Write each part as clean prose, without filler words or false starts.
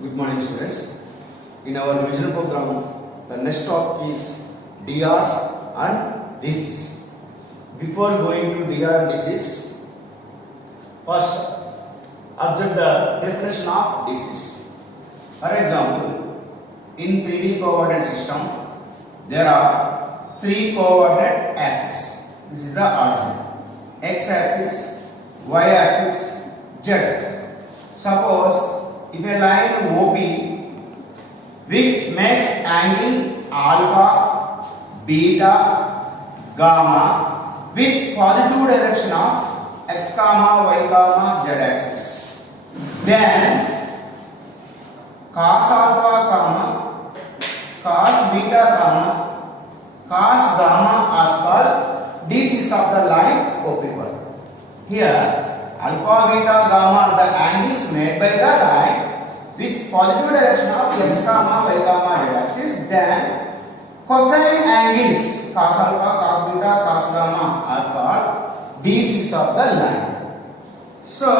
Good morning, students. In our revision program, the next topic is DRs and DCs. Before going to DR and DCs, first observe the definition of DCs. For example, in 3D coordinate system, there are three coordinate axes. This is the origin: x-axis, y-axis, z-axis. Suppose if a line OB which makes angle alpha, beta, gamma with positive direction of x comma y comma z axis, then cos alpha comma cos beta comma cos gamma are called DCs of the line OP1. Here alpha, beta, gamma are the angles made by the line with positive direction of x comma y comma z axis. Then cosine angles cos alpha, cos beta, cos gamma are called DCs of the line. So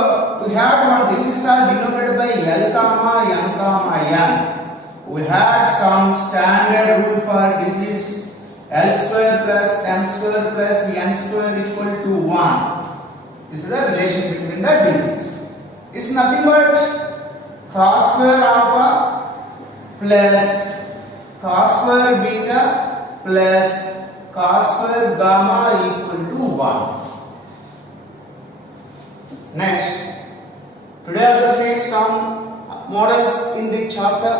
we had one DCs are denoted by L comma M comma N. We had some standard rule for DCs: L square plus M square plus N square equal to 1. This is the relation between the DCs. It's nothing but cos square alpha plus cos square beta plus cos square gamma equal to 1. Next, today also see some models in the chapter.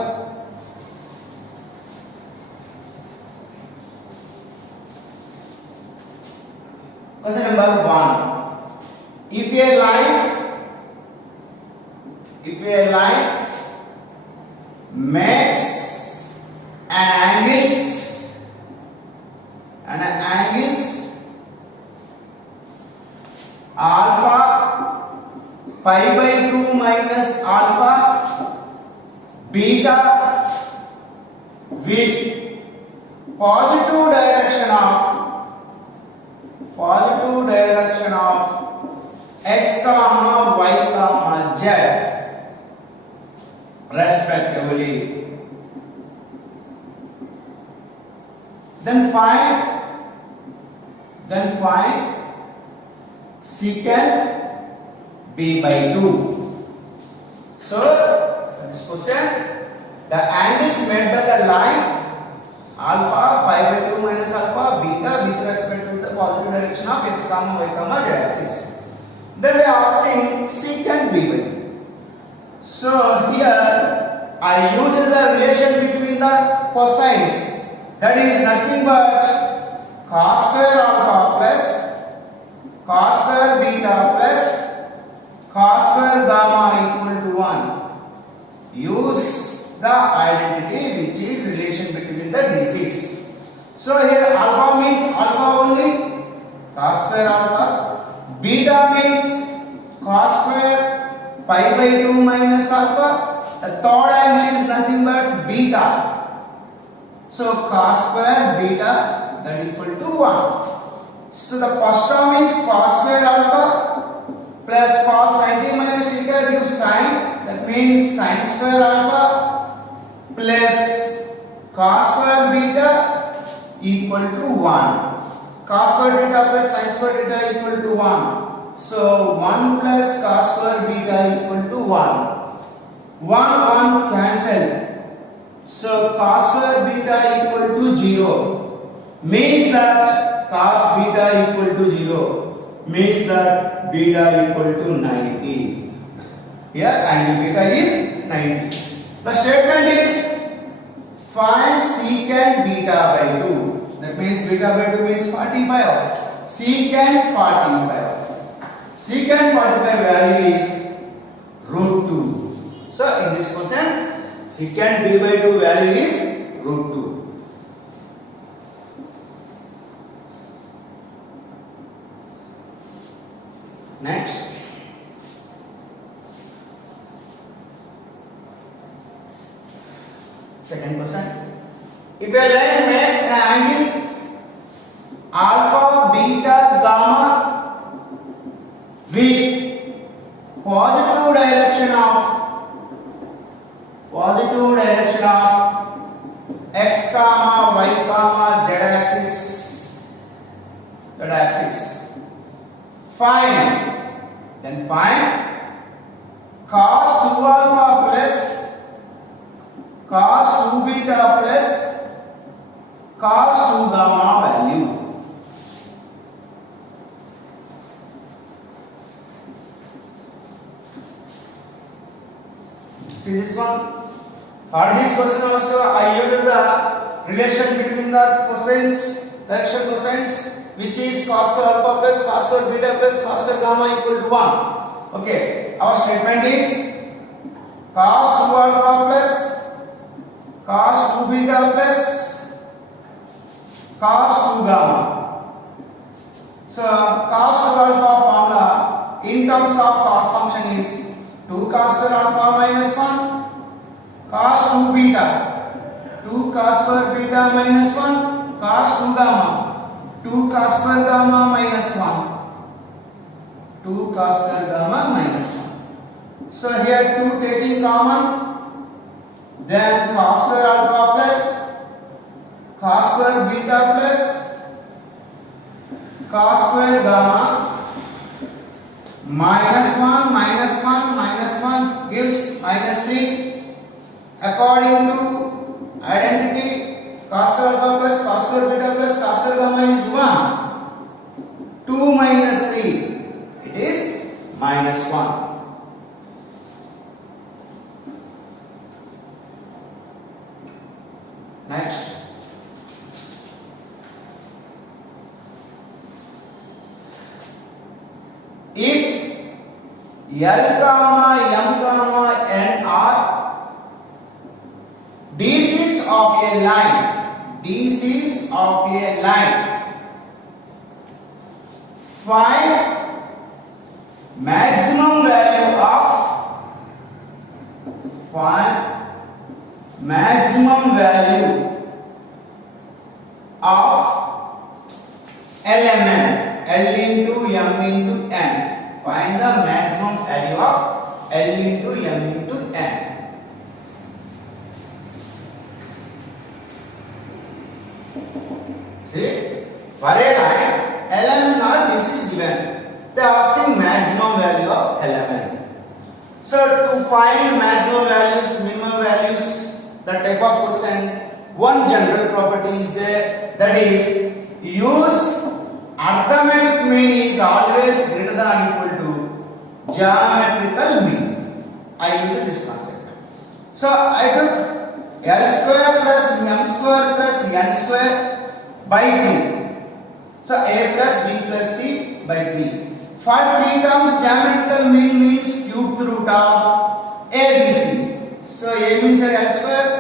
Question number 1. If a line makes angles alpha pi by 2 minus alpha beta with positive direction of x comma y comma z respectively, then find secant b by 2. So this question, the angles made by the line alpha pi by 2 minus alpha beta with respect to the positive direction of x comma y comma z axis. Then they are asking secant b by 2. So here I use the relation between the cosines, that is nothing but cos square alpha plus cos square beta plus cos square gamma equal to 1. Use the identity which is relation between the DCs. So here alpha means alpha only, cos square alpha. Beta means cos square pi by 2 minus alpha. The third angle is nothing but beta. So cos square beta, that equal to 1. So the first term is cos square alpha plus cos 90 minus theta gives sine. That means sin square alpha plus cos square beta equal to 1. Cos square beta plus sin square beta equal to 1. So 1 plus cos square beta equal to 1. 1 cancel. So cos square beta equal to 0. Means that cos beta equal to 0. Means that beta equal to 90. Here angle beta is 90. The statement is find secant beta by 2. That means beta by 2 means 45. Secant 45. Secant 45 value is root 2. So in this question, secant b by 2 value is root 2. Next. Second question. If a line makes an angle alpha, beta, gamma with positive direction of positive direction of x comma y comma z axis. Then find cos 2 alpha plus cos 2 beta plus cos 2 gamma value. See this one. For this question also I used the relation between the cosines, direction cosines, which is cos square alpha plus cos square beta plus cos square gamma equal to 1. Okay, our statement is cos 2 alpha plus cos 2 beta plus cos 2 gamma. So cos 2 alpha formula in terms of cos function is 2 cos square alpha minus 1 cos 2 beta, 2 cos square beta minus 1 cos 2 gamma, 2 cos square gamma minus 1, 2 cos square gamma minus 1. So here 2 taking common, then cos square alpha plus cos square beta plus cos square gamma minus 1 gives minus 3. According to identity, cos square alpha plus cos square beta plus cos square gamma is 1. 2 minus 3, it is minus 1. Next. If L comma M comma N are DCs of a line, find maximum value of LMN, L into M into N. Find the maximum value of L into M into N. See, for a line, LMN or this is given. They are asking maximum value of LMN. So to find maximum values, minimum values, the type of question, one general property is there, that is use arithmetic mean is always greater than or equal to geometrical mean. I use this concept. So I took L square plus M square plus N square by 3. So a plus b plus c by 3. For 3 terms, geometrical mean means cubed root of a, b, c. So a means L square,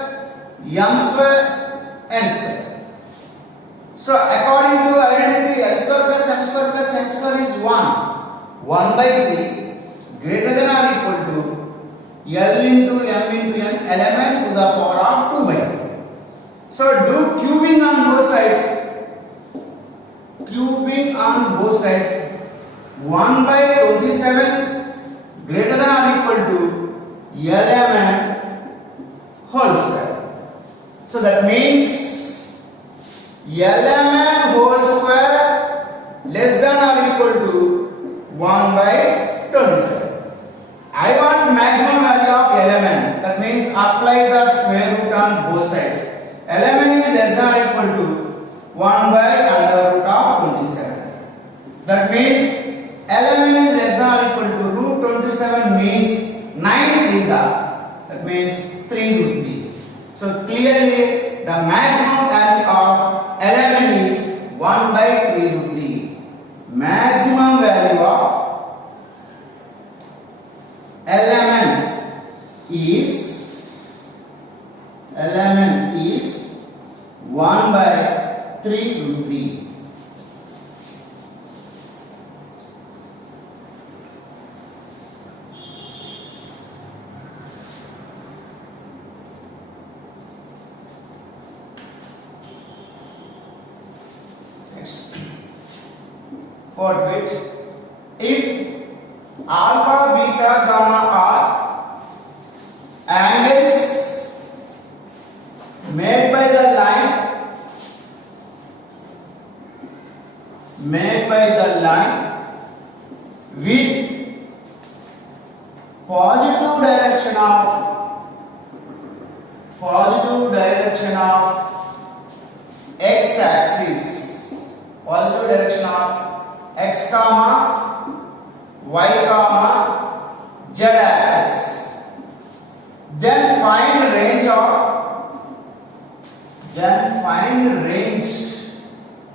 M square, N square. So according to identity, L square plus M square plus N square is 1. 1 by 3 greater than or equal to L into M into N element to the power of 2 by 3. So do cubing on both sides. 1 by 27 greater than or equal to LMN whole square. So that means LMN whole square less than or equal to 1 by 27. I want maximum value of LMN. That means apply the square root on both sides. LMN is less than or equal to 1 by under root of 27. That means LMN is less than or equal to root 27 means 9 3s are. That means 3 root 3. So clearly the maximum value of LMN is 1 by 3 root 3. Maximum value of LMN is 1 by 3 root 3. Next, fourth bit. If alpha, beta, gamma are angles positive direction of x axis, positive direction of x comma y comma z axis. Then find range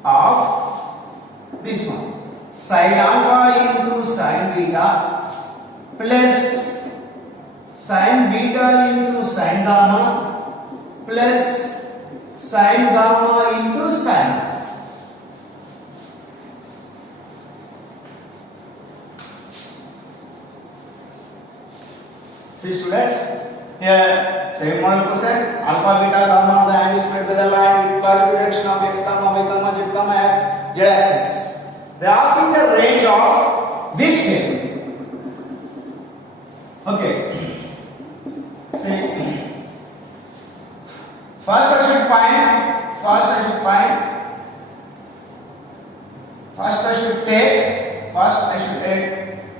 of this one, sin alpha into sin beta plus sin beta into sin gamma plus sin gamma into sin. See students, here same model question, alpha beta gamma of the angles made by the line with positive direction of x comma y comma z comma z axis. They are asking the range of this thing. Okay. See, first I should take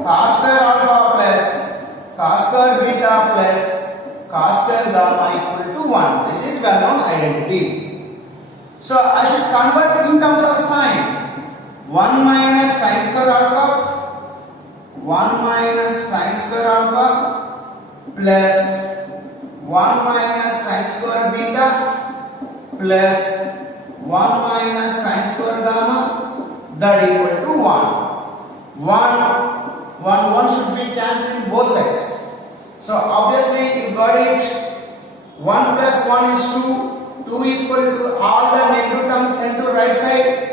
cos square alpha plus cos square beta plus cos square gamma equal to 1. This is well known identity. So I should convert in terms of sign. 1 minus sin square alpha plus 1 minus sin square beta plus 1 minus sin square gamma, that equal to 1. 1 should be cancelled in both sides. So obviously you got it. 1 plus 1 is 2. 2 equal to all the negative terms sent to right side.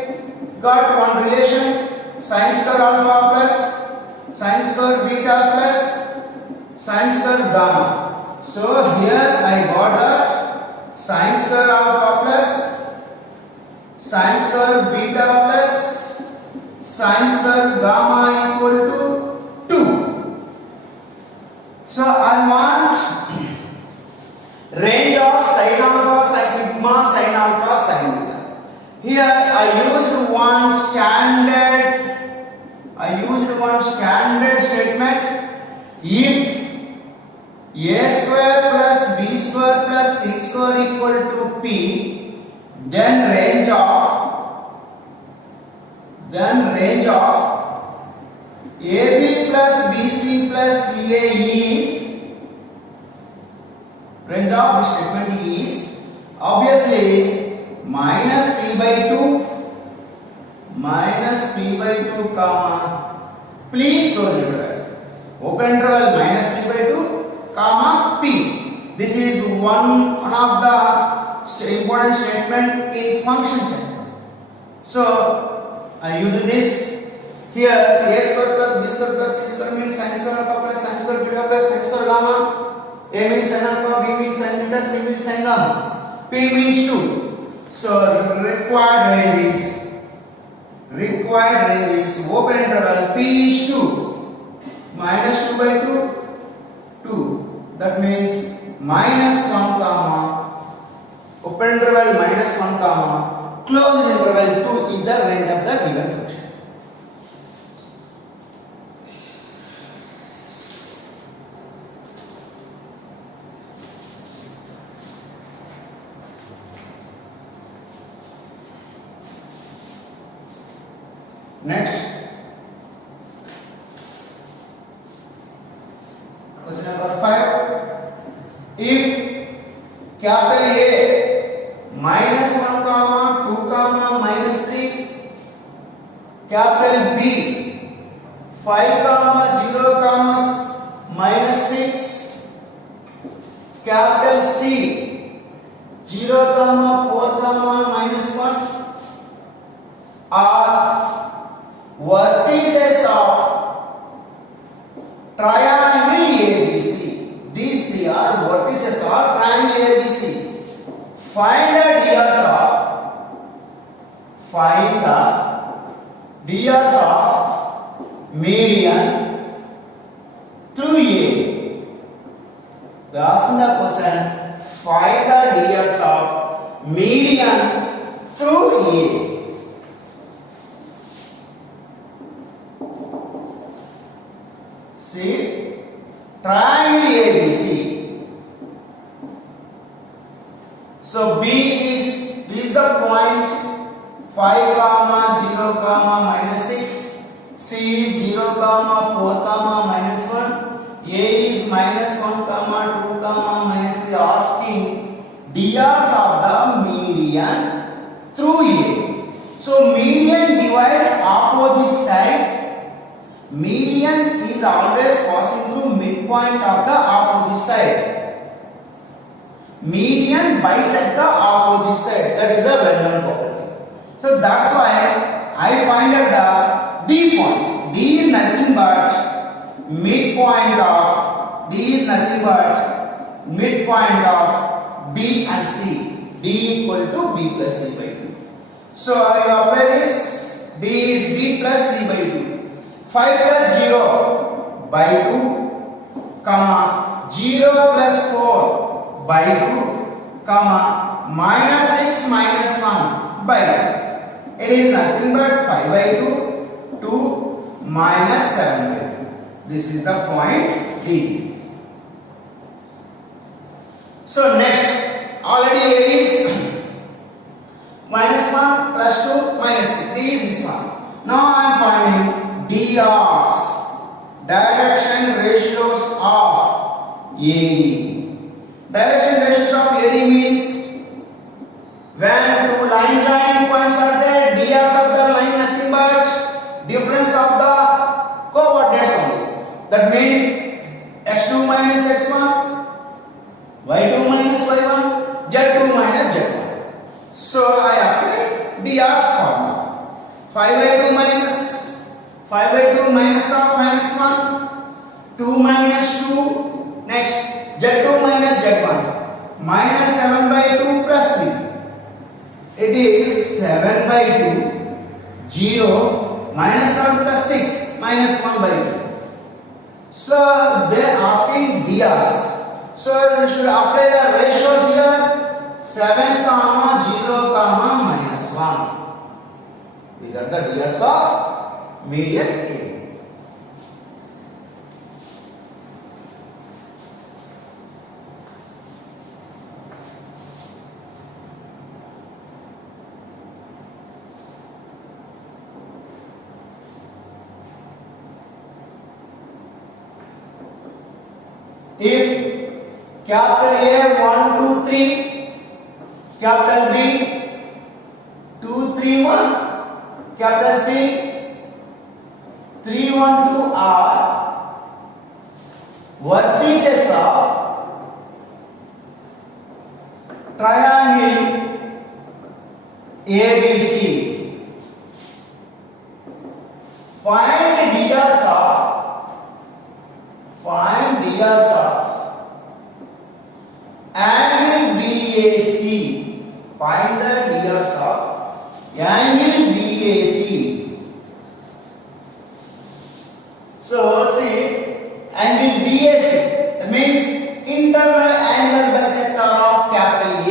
Got one relation, sin square alpha plus sin square beta plus sin square gamma. So here I got that sin square alpha plus sin square beta plus sin square gamma equal to 2. So I want range of sin alpha, sin sigma, sin alpha, sin beta. Here I used one standard statement. If a square plus b square plus c square equal to p, then range of ab plus bc plus ca is, range of this statement is obviously minus p by 2 comma please close interval, open interval minus p by 2 comma p. This is one of the important statement in function set. So I use this. Here a square plus b square plus c square means sin square alpha plus sin square beta plus sin square gamma. A means sin alpha, b means sin beta, c means sin gamma, p means 2. So required range is open interval p is 2 minus 2 by 2, that means minus 1 comma open interval minus 1 comma closed interval 2 is the range of the given function. Next, question number 5. If capital A minus 1 comma 2 comma minus 3, capital B 5 comma 0 comma minus 6, capital C 0 comma 4 comma minus 1 are vertices of triangle ABC. These three are vertices of triangle ABC. Find the drs of median through A. They are asking the question, find the drs of median through A. See, triangle ABC. So B is the point 5 comma 0 comma minus 6. C is 0 comma 4 comma minus 1. A is minus 1 comma 2 comma minus 3. Asking DRs of the median through A. So median divides opposite side. Median is always passing through midpoint of the opposite side. Median bisect the opposite side. That is a well-known property. So that's why I find out the D point. D is nothing but midpoint of B and C. D equal to B plus C by 2. So you apply this. D is B plus C by 2. 5 plus 0 by 2, comma 0 plus 4 by 2, comma minus 6 minus 1 by 2. It is nothing but 5 by 2, 2 minus 7 by 2. This is the point D. So next, already A is minus 1 plus 2 minus 3. D is this one. Now I am finding DRs, direction ratios of AD. Direction ratios of AD means when two line joining points are there, DRs of the line nothing but difference of the coordinates only. That means x2 minus x1, y2 minus y1, z2 minus z1. So I apply DRs formula. 5 by 2 minus of minus 1, 2 minus 2, next z2 minus z1, minus 7 by 2 plus 3. It is 7 by 2, 0, minus 7 plus 6, minus 1 by 2. So they are asking DRs. So you should apply the ratios here. 7 comma 0 comma minus 1. These are the DRs of median A. If capital A 1 2 3, capital B 2 3 1, capital C 3 1 2 are vertices of triangle ABC. Find DRs of angle BAC. Find the DRs of angle BAC. So see, angle BAC, that means internal angular bisector of capital A.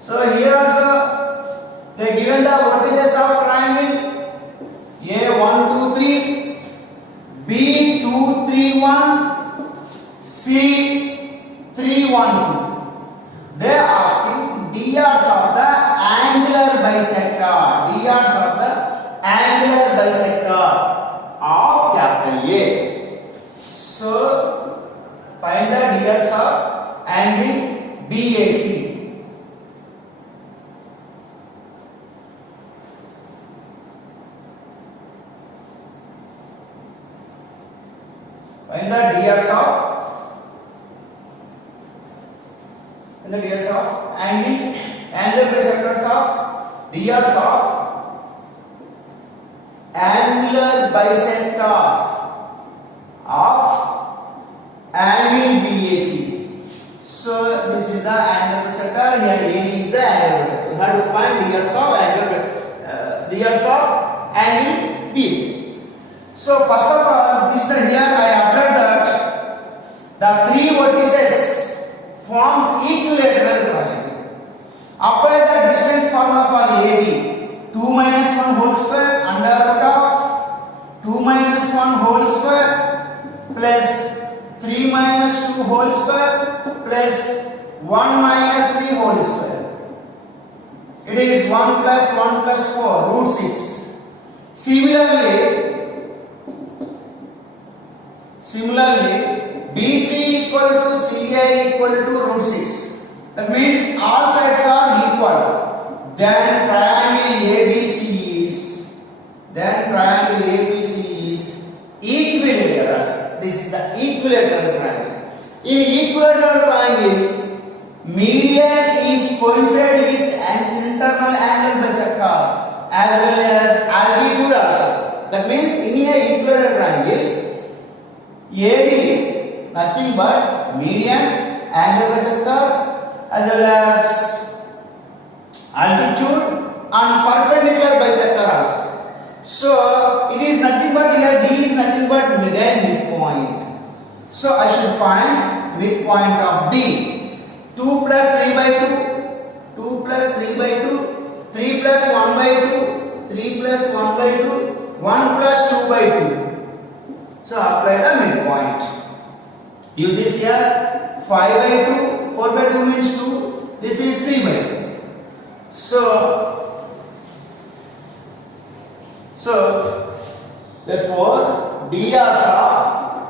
So here also they given the vertices of triangle A 1 2 3, B 2 3 1, C 3 1 2. They are asking DRs of the angular bisector. DRs of the angular bisector of capital A. So find the DRs of angle BAC. Find the DRs of angular bisectors of DRs of angular bisectors of angle BAC. So this is the angular bisector. Here A is the angular bisector. We have to find DRs of angle BAC. So first of all, this here I observed that the three vertices forms equilateral triangle. Apply the distance formula for AB. 2 minus 1 whole square under root of 2 minus 1 whole square plus 3 minus 2 whole square plus 1 minus 3 whole square. It is 1 plus 1 plus 4 root 6. Similarly, BC equal to CA equal to root 6. That means all sides are equal. Then triangle ABC is equilateral. This is the equilateral triangle. In equilateral triangle, median is coincide with an internal angle bisector as well as altitude also. That means in a equilateral triangle, AD nothing but median, angle bisector as well as altitude and perpendicular bisector also. So it is nothing but here D is nothing but midpoint. So I should find midpoint of D. 2 plus 3 by 2, 2 plus 3 by 2, 3 plus 1 by 2, 3 plus 1 by 2, 1 plus 2 by 2. So apply the midpoint. Use this here. 5 by 2, 4 by 2 means 2. This is 3 by 2. So therefore DRs of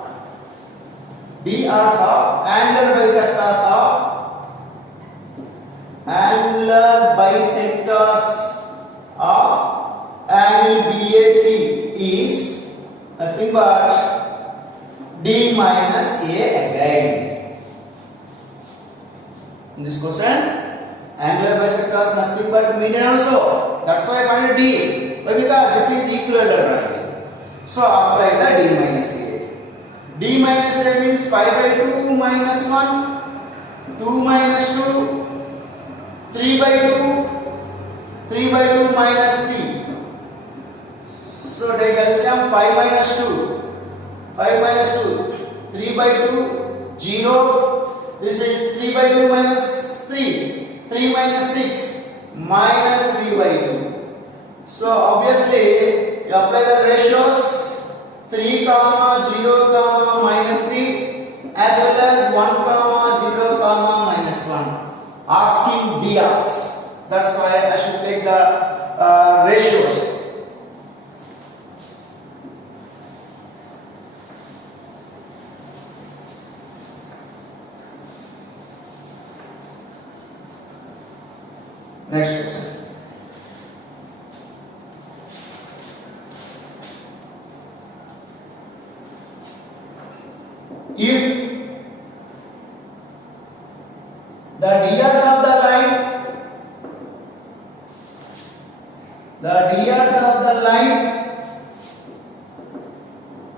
angular bisectors of angle BAC is nothing but D minus A again. In this question, angular bisector nothing but median also. That's why I find D. But because this is equilateral triangle, so apply the D minus A. D minus A means 5 by 2 minus 1, 2 minus 2, 3 by 2, 3 by 2 minus 3. So take LCM 5 minus 2, 5 minus 2, 3 by 2, 0. This is 3 by 2 minus 3, 3 minus 6, minus 3 by 2. So obviously you apply the ratios 3 comma 0 comma minus 3 as well as 1 comma 0 comma minus 1, asking DRs. That's why I should take the ratios. Next question. If the DRs of the line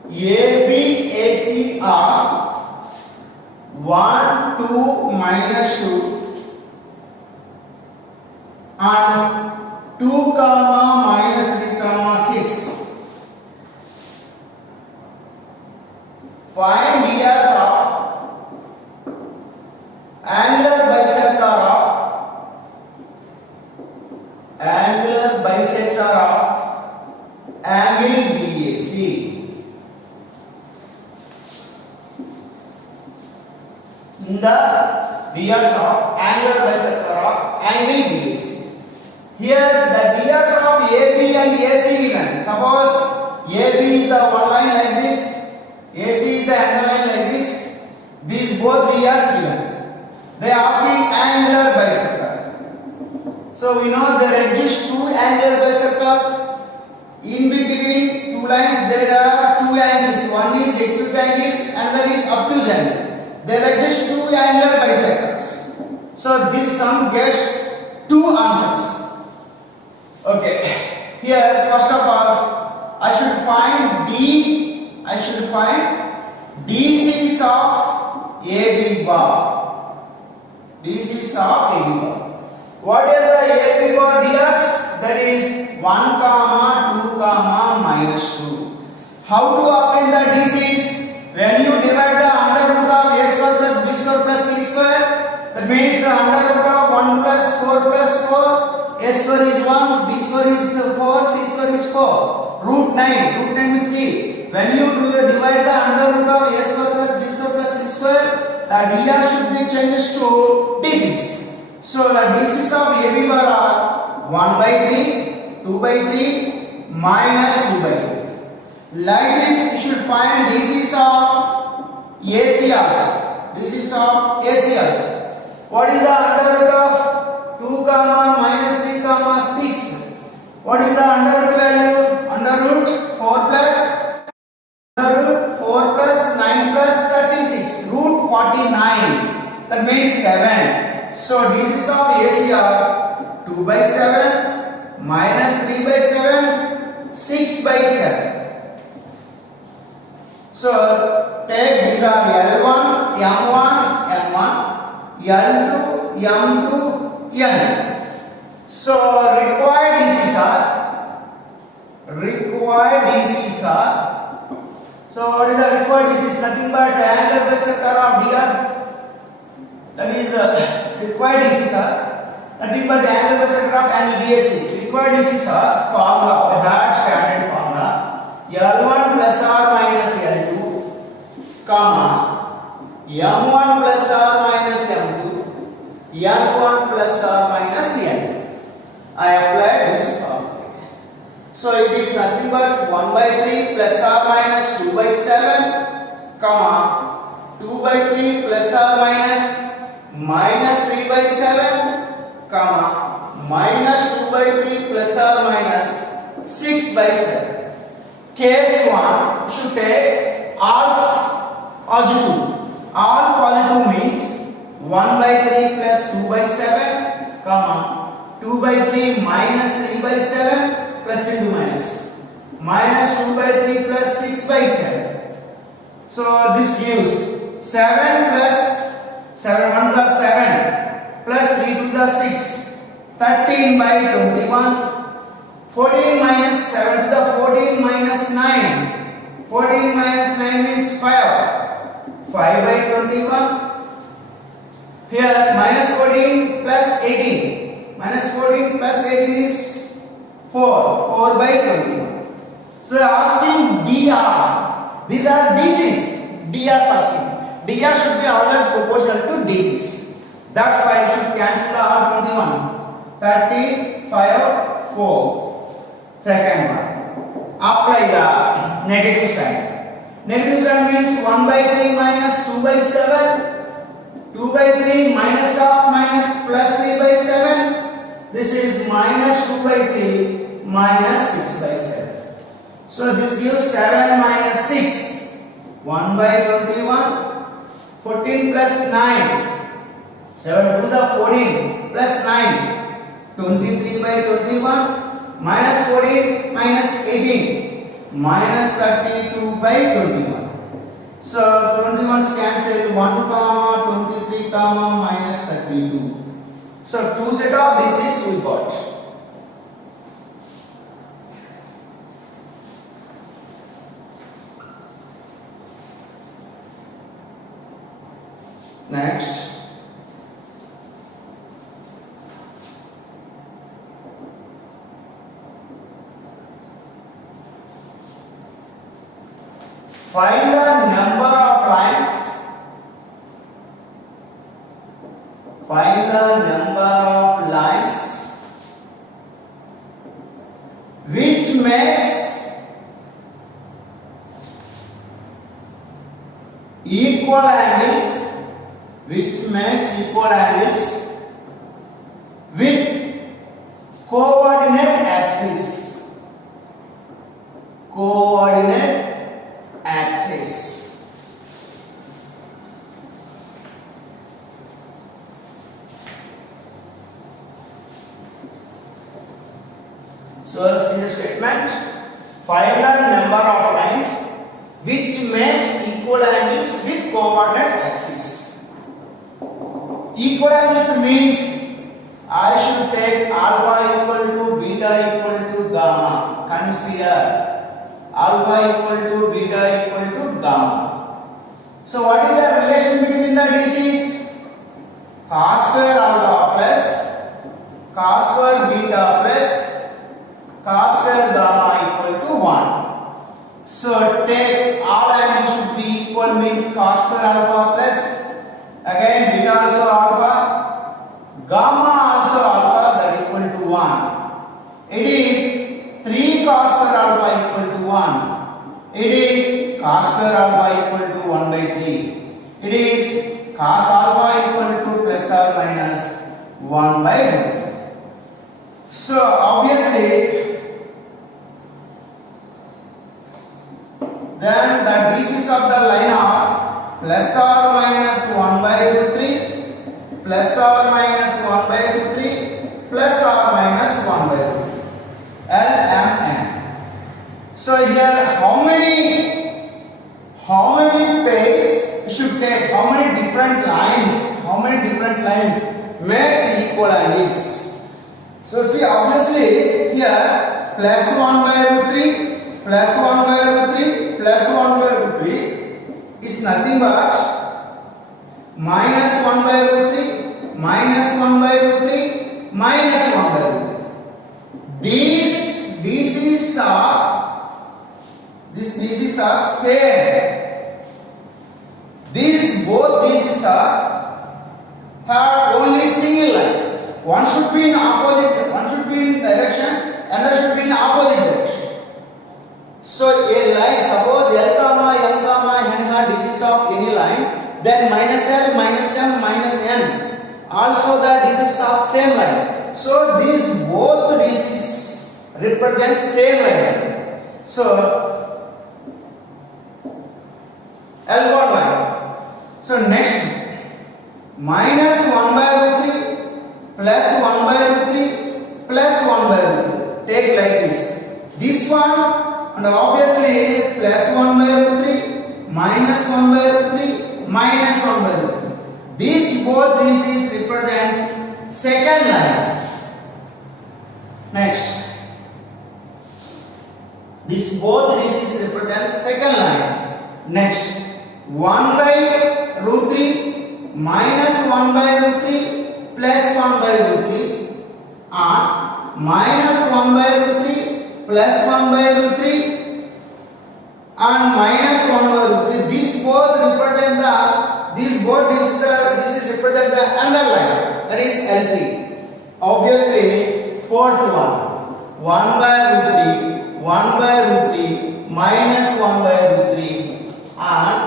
ABAC are 1, 2, minus 2 and 2 comma minus 3 comma 6. Find DRs of angular bisector of angle BAC. In the DRs of angular bisector of angle BAC. Here the DRs of AB and AC given. Suppose AB is the one line like this, AC is the another line like this. These both DRs given. They are asking angular bisector. So we know there exist two angular bisectors. In between two lines there are two angles. One is acute angle, another is obtuse angle. There exist two angular bisectors. So this sum gets two answers. Okay. Here first of all I should find DCs of AB bar. DCs of AB bar. What is the AB bar DRs? That is 1 comma 2 comma minus 2. How to obtain the DCs? When you divide the under root of a square plus b square plus c square, that means the under root of 1 plus 4 plus 4, a square is 1, b square is 4, c square is 4. root 9. Root 9 is 3. When you divide the under root of a square plus b square plus c square, the dr should be changed to dc's. So the dc's of AB bar are 1 by 3, 2 by 3, minus 2 by 3. Like this, you should find dc's of AC also. Dc's of AC also. What is the under root of 2 comma minus 3 comma 6? What is the under root value? Under root 4 plus 9 plus 36. Root 49. That means 7. So dc's of AC are 2 by 7 minus 3 by 7, 6 by 7. So take these are L1, M1, N1. L2, M2, N. So required DCs are. So what is the required DCs? Nothing but angular bisector of DR. That is required DCs are nothing but angular bisector of angle BAC. Required DCs are formula. We had standard formula L1 plus or minus L2, comma M1 plus or minus M2, N1 plus or minus N. I applied this formula. So it is nothing but 1 by 3 plus or minus 2 by 7, comma 2 by 3 plus or minus 3 by 7, comma minus 2 by 3 plus or minus 6 by 7. Case 1 should take all positive. All positive means 1 by 3 plus 2 by 7, comma 2 by 3 minus 3 by 7 plus into minus 2 by 3 plus 6 by 7. So this gives 7 plus 7 1 is 7 plus 3 2 is 6, 13 by 21. 14 minus 7 to the 14 minus 9. 14 minus 9 means 5. 5 by 21. Here minus 14 plus 18. Minus 14 plus 18 is 4. 4 by 21. So they are asking DRs. These are DCs. DRs asking. DR should be always proportional to DCs. That's why you should cancel R21. 30, 5, 4. Second one. Apply the negative sign. Negative sign means 1 by 3 minus 2 by 7, 2 by 3 minus of minus plus 3 by 7. This is minus 2 by 3 minus 6 by 7. So this gives 7 minus 6, 1 by 21, 14 plus 9, 7 to the 14 plus 9, 23 by 21, minus 14 minus 18. Minus 32 by 21. So 21 is cancelled. 1 comma 23 comma minus 32. So two set of DCs we got. Next. Find the number of lines. Find the number of lines which makes equal angles. Which makes equal angles with coordinate axis. Coordinate axis. So see the statement. Find the number of lines which makes equal angles with coordinate axis. Equal angles means I should take alpha equal to beta equal to gamma. Consider alpha equal to beta equal to gamma. So what is the relation between the DCs? Cos square alpha plus cos square beta plus cos square gamma equal to 1. So take all angles should be equal means cos square alpha plus again beta also alpha, gamma also alpha, that equal to 1. It is 3 cos square alpha equal to 1. It is cos square alpha equal to 1 by 3. It is cos alpha equal to plus or minus 1 by root 3. So obviously then the DCs of the line are plus or minus 1 by root 3, plus or minus 1 by root 3, plus or minus 1 by root 3. L, M, N. So here how many pairs should take, how many different lines makes equal angles? So see obviously here plus 1 by root 3, plus 1 by root 3, plus 1 by root 3 is nothing but minus 1 by root 3, minus 1 by root 3, minus 1 by root 3. These DCs are same. These both DCs have only single line. One should be in opposite, one should be in direction, another should be in opposite direction. So a line, suppose L comma M comma N are DCs of any line, then minus L, minus M, minus N also the DCs of same line. So these both DCs represent same line. So L1 line. So next minus 1 by root 3 plus 1 by root 3 plus 1 by root 3. Take like this. This one and obviously plus 1 by root 3 minus 1 by root 3 minus 1 by root 3. These both DCs represents second line. Next. This both DCs represent second line. Next. 1 by root 3 minus 1 by root 3 plus 1 by root 3 and minus 1 by root 3 plus 1 by root 3 and minus 1 by root 3. This both represent the, these both this is represent the another line, that is L3. Obviously fourth one 1 by root 3 1 by root 3 minus 1 by root 3 and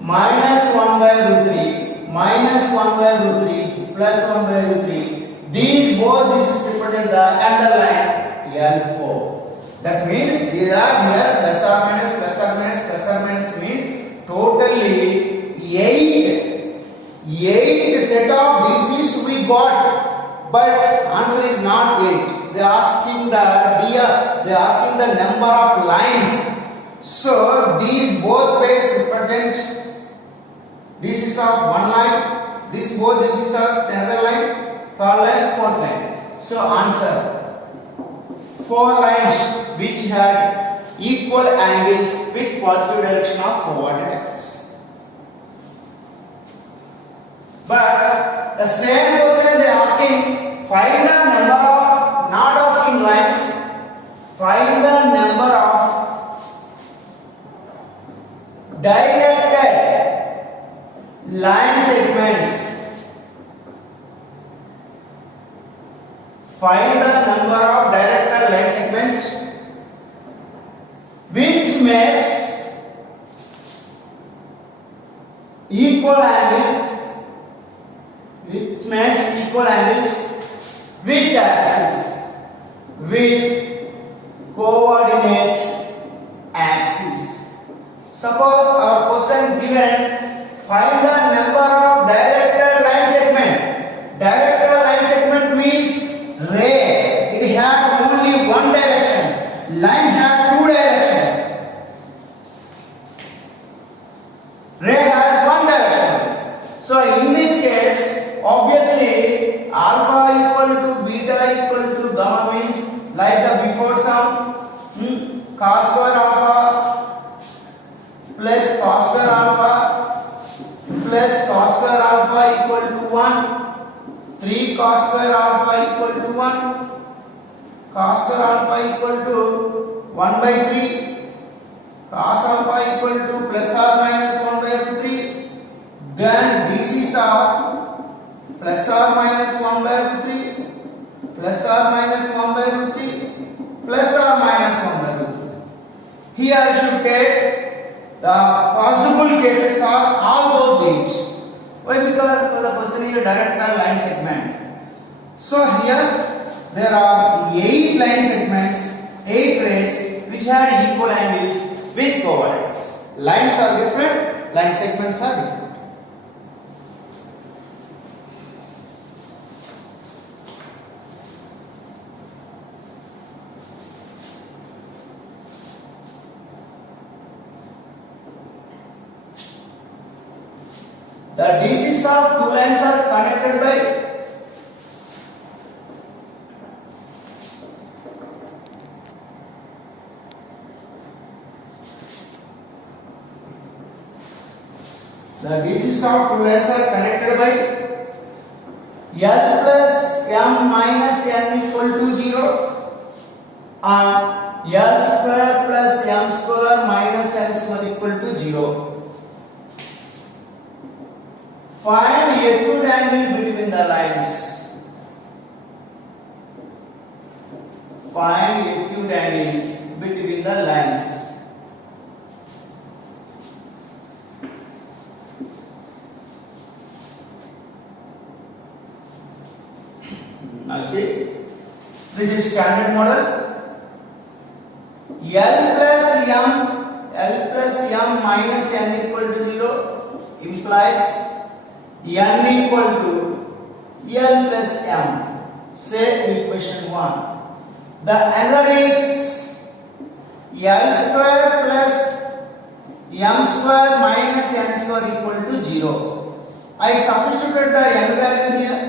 minus 1 by root 3 minus 1 by root 3 plus 1 by root 3. These both this is represent the underline L4. That means these are here plus or minus plus or minus plus or minus means totally 8 set of DCs we got, but answer is not 8. They are asking the number of lines. So these both pairs represent DCs of one line, this both DCs of another line, third line, fourth line. So answer 4 lines which had equal angles with positive direction of coordinate axis. But the same question they are asking, find the number of, not asking lines, find the number of directed line segments. Find the number of directed line segments which makes equal angles, with axis, with coordinate axis. Suppose our question given, find the number of directed line segment. Directed line segment means ray. It has only one direction. Line has two directions. Ray has one direction. So in this case, obviously alpha equal to beta equal to gamma means like the before sum, cos square alpha plus cos square alpha plus cos square alpha equal to 1, 3 cos square alpha equal to 1 cos square alpha equal to 1 by 3, cos alpha equal to plus or minus 1 by root 3, then dCs are plus or minus 1 by root 3, plus or minus 1 by root 3, plus or minus 1 by root 3. Here I should take the possible cases are all those each. Why? Because the question is a direct line segment. So here there are 8 line segments, 8 rays which had equal angles with coordinates. Lines are different, line segments are different. The DCs of two lines are connected by L plus M minus N equal to 0 and L square plus M square minus N square equal to 0. Find acute angle between the lines. Find acute angle between the lines. Now see, this is standard model. L plus M minus N equal to 0 implies N equal to L plus M. Say equation 1. The other is L square plus M square minus N square equal to 0. I substituted the N value here.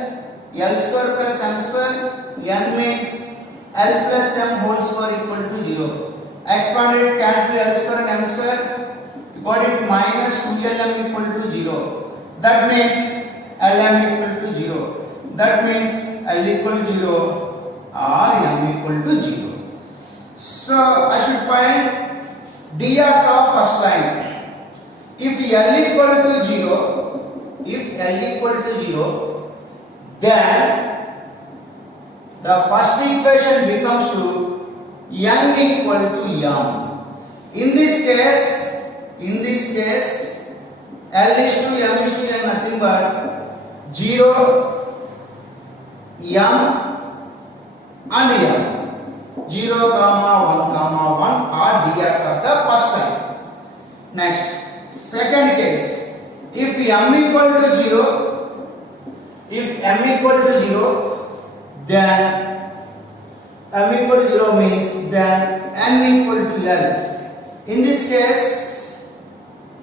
L square plus M square, N means L plus M whole square equal to 0. Expanded, cancel L square and M square. You got it minus 2LM equal to 0. That means LM equal to 0. That means L equal to 0 or M equal to 0. So I should find dRs of first line. If L equal to 0, then the first equation becomes to N equal to M. In this case, L is to M is to N nothing but 0, M and M. 0, 1, 1 are dRs of the first line. Next, second case, if M equal to 0, then M equal to 0 means then N equal to L. In this case,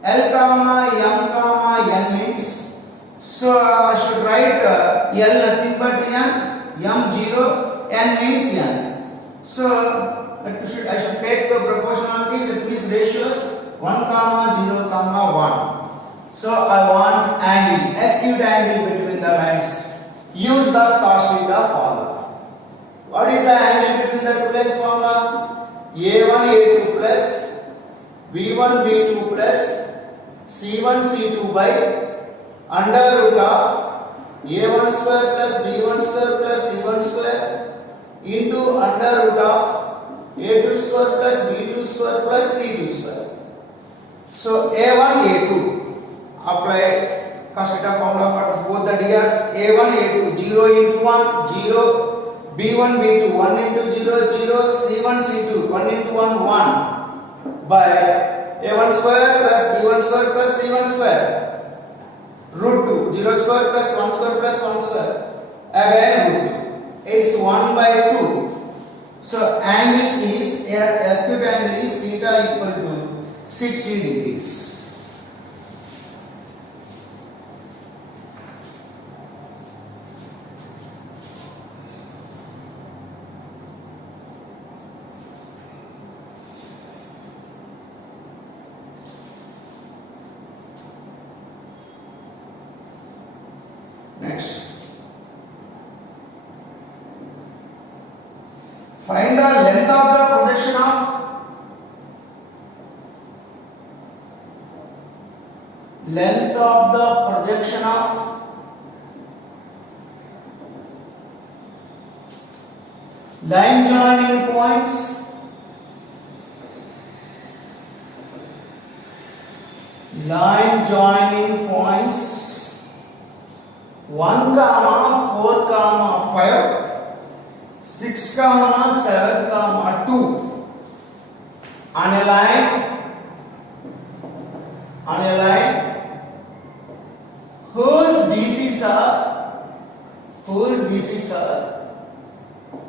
L comma M N means, so I should write L nothing but N, M 0, N means N. So I should take the proportionality, that means ratios 1 comma 0 comma 1. So I want angle, acute angle between the lines. Use the cos theta formula. What is the angle between the two lines formula? A1 A2 plus B1 B2 plus C1 C2 by under root of A1 square plus B1 square plus C1 square into under root of A2 square plus B2 square plus C2 square. So A1 A2 apply cos theta formula for both the dRs. A1 A2 0 into 1 0, B1 B2 1 into 0 0, C1 C2 1 into 1 1 by A1 square plus B1 square plus C1 square root 2 0 square plus 1 square plus 1 square again root 2. It's 1 by 2. So angle is acute angle is theta equal to 60 degrees. Find the length of the projection of line joining points one comma 4 comma 5 6 comma 7 comma 2 on a line whose DCs are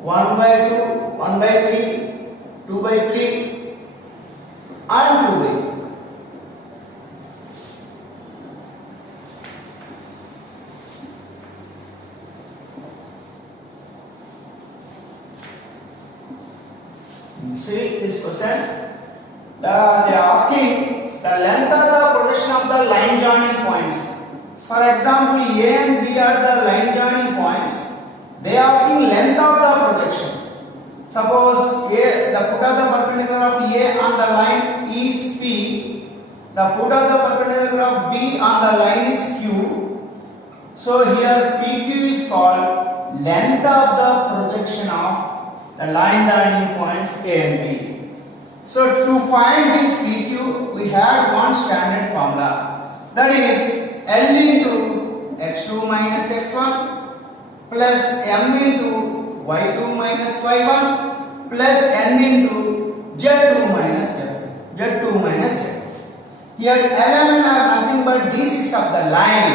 1 by 2, 1 by 3, 2 by 3 and 2 by 3. See this question, they are asking the length of the projection of the line joining points. For example, A and B are the line joining points. They are asking length of the projection. Suppose A, the put of the perpendicular of A on the line is P, the put of the perpendicular of B on the line is Q. So here PQ is called length of the projection of the line joining points A and B. So to find this PQ, we had one standard formula, that is L into x2 minus x1 plus m into y2 minus y1 plus n into z2 minus z2 minus z. Here element are nothing but d6 of the line,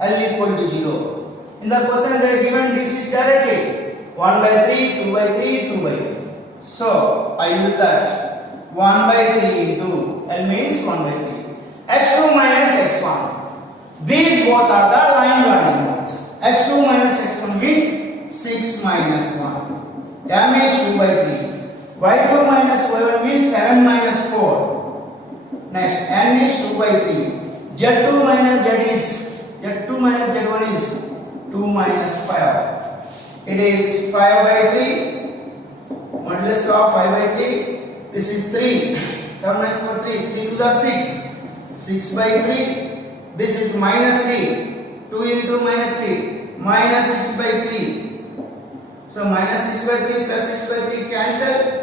L equal to 0. In the question they are given d6 directly, 1 by 3, 2 by 3, 2 by 3. So I use that 1 by 3 into L means 1 by 3. x2 minus x1. These both are the line joining points. x2 minus x1 means 6 minus 1. M is 2 by 3. y2 minus y1 means 7 minus 4. Next, n is 2 by 3. z2 minus z1 is 2 minus 5. It is 5 by 3. Modulus of 5 by 3. This is 3. 7 minus 4, 3. 3 to the 6. 6 by 3. This is minus 3. 2 into minus 3. Minus 6 by 3. So minus 6 by 3 plus 6 by 3 cancel.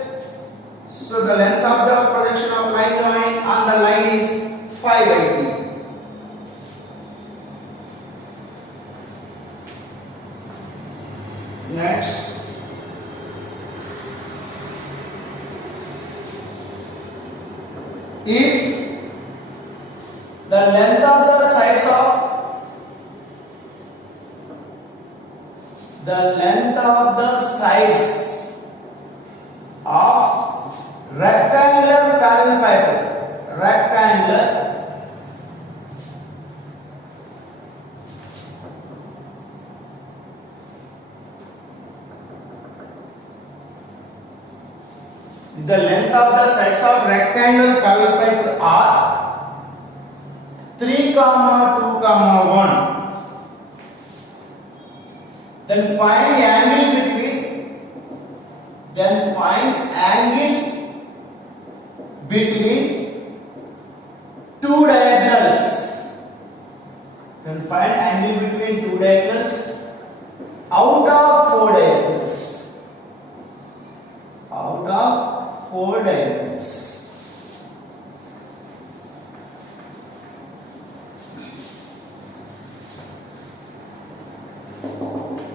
So the length of the projection of line joining on the line is 5 by 3. Next, if the length of the sides of rectangular parallel pipe, the length of the sides of rectangular parallel pipe are 3, 2, 1. Then find angle between two diagonals. Out of four diagonals.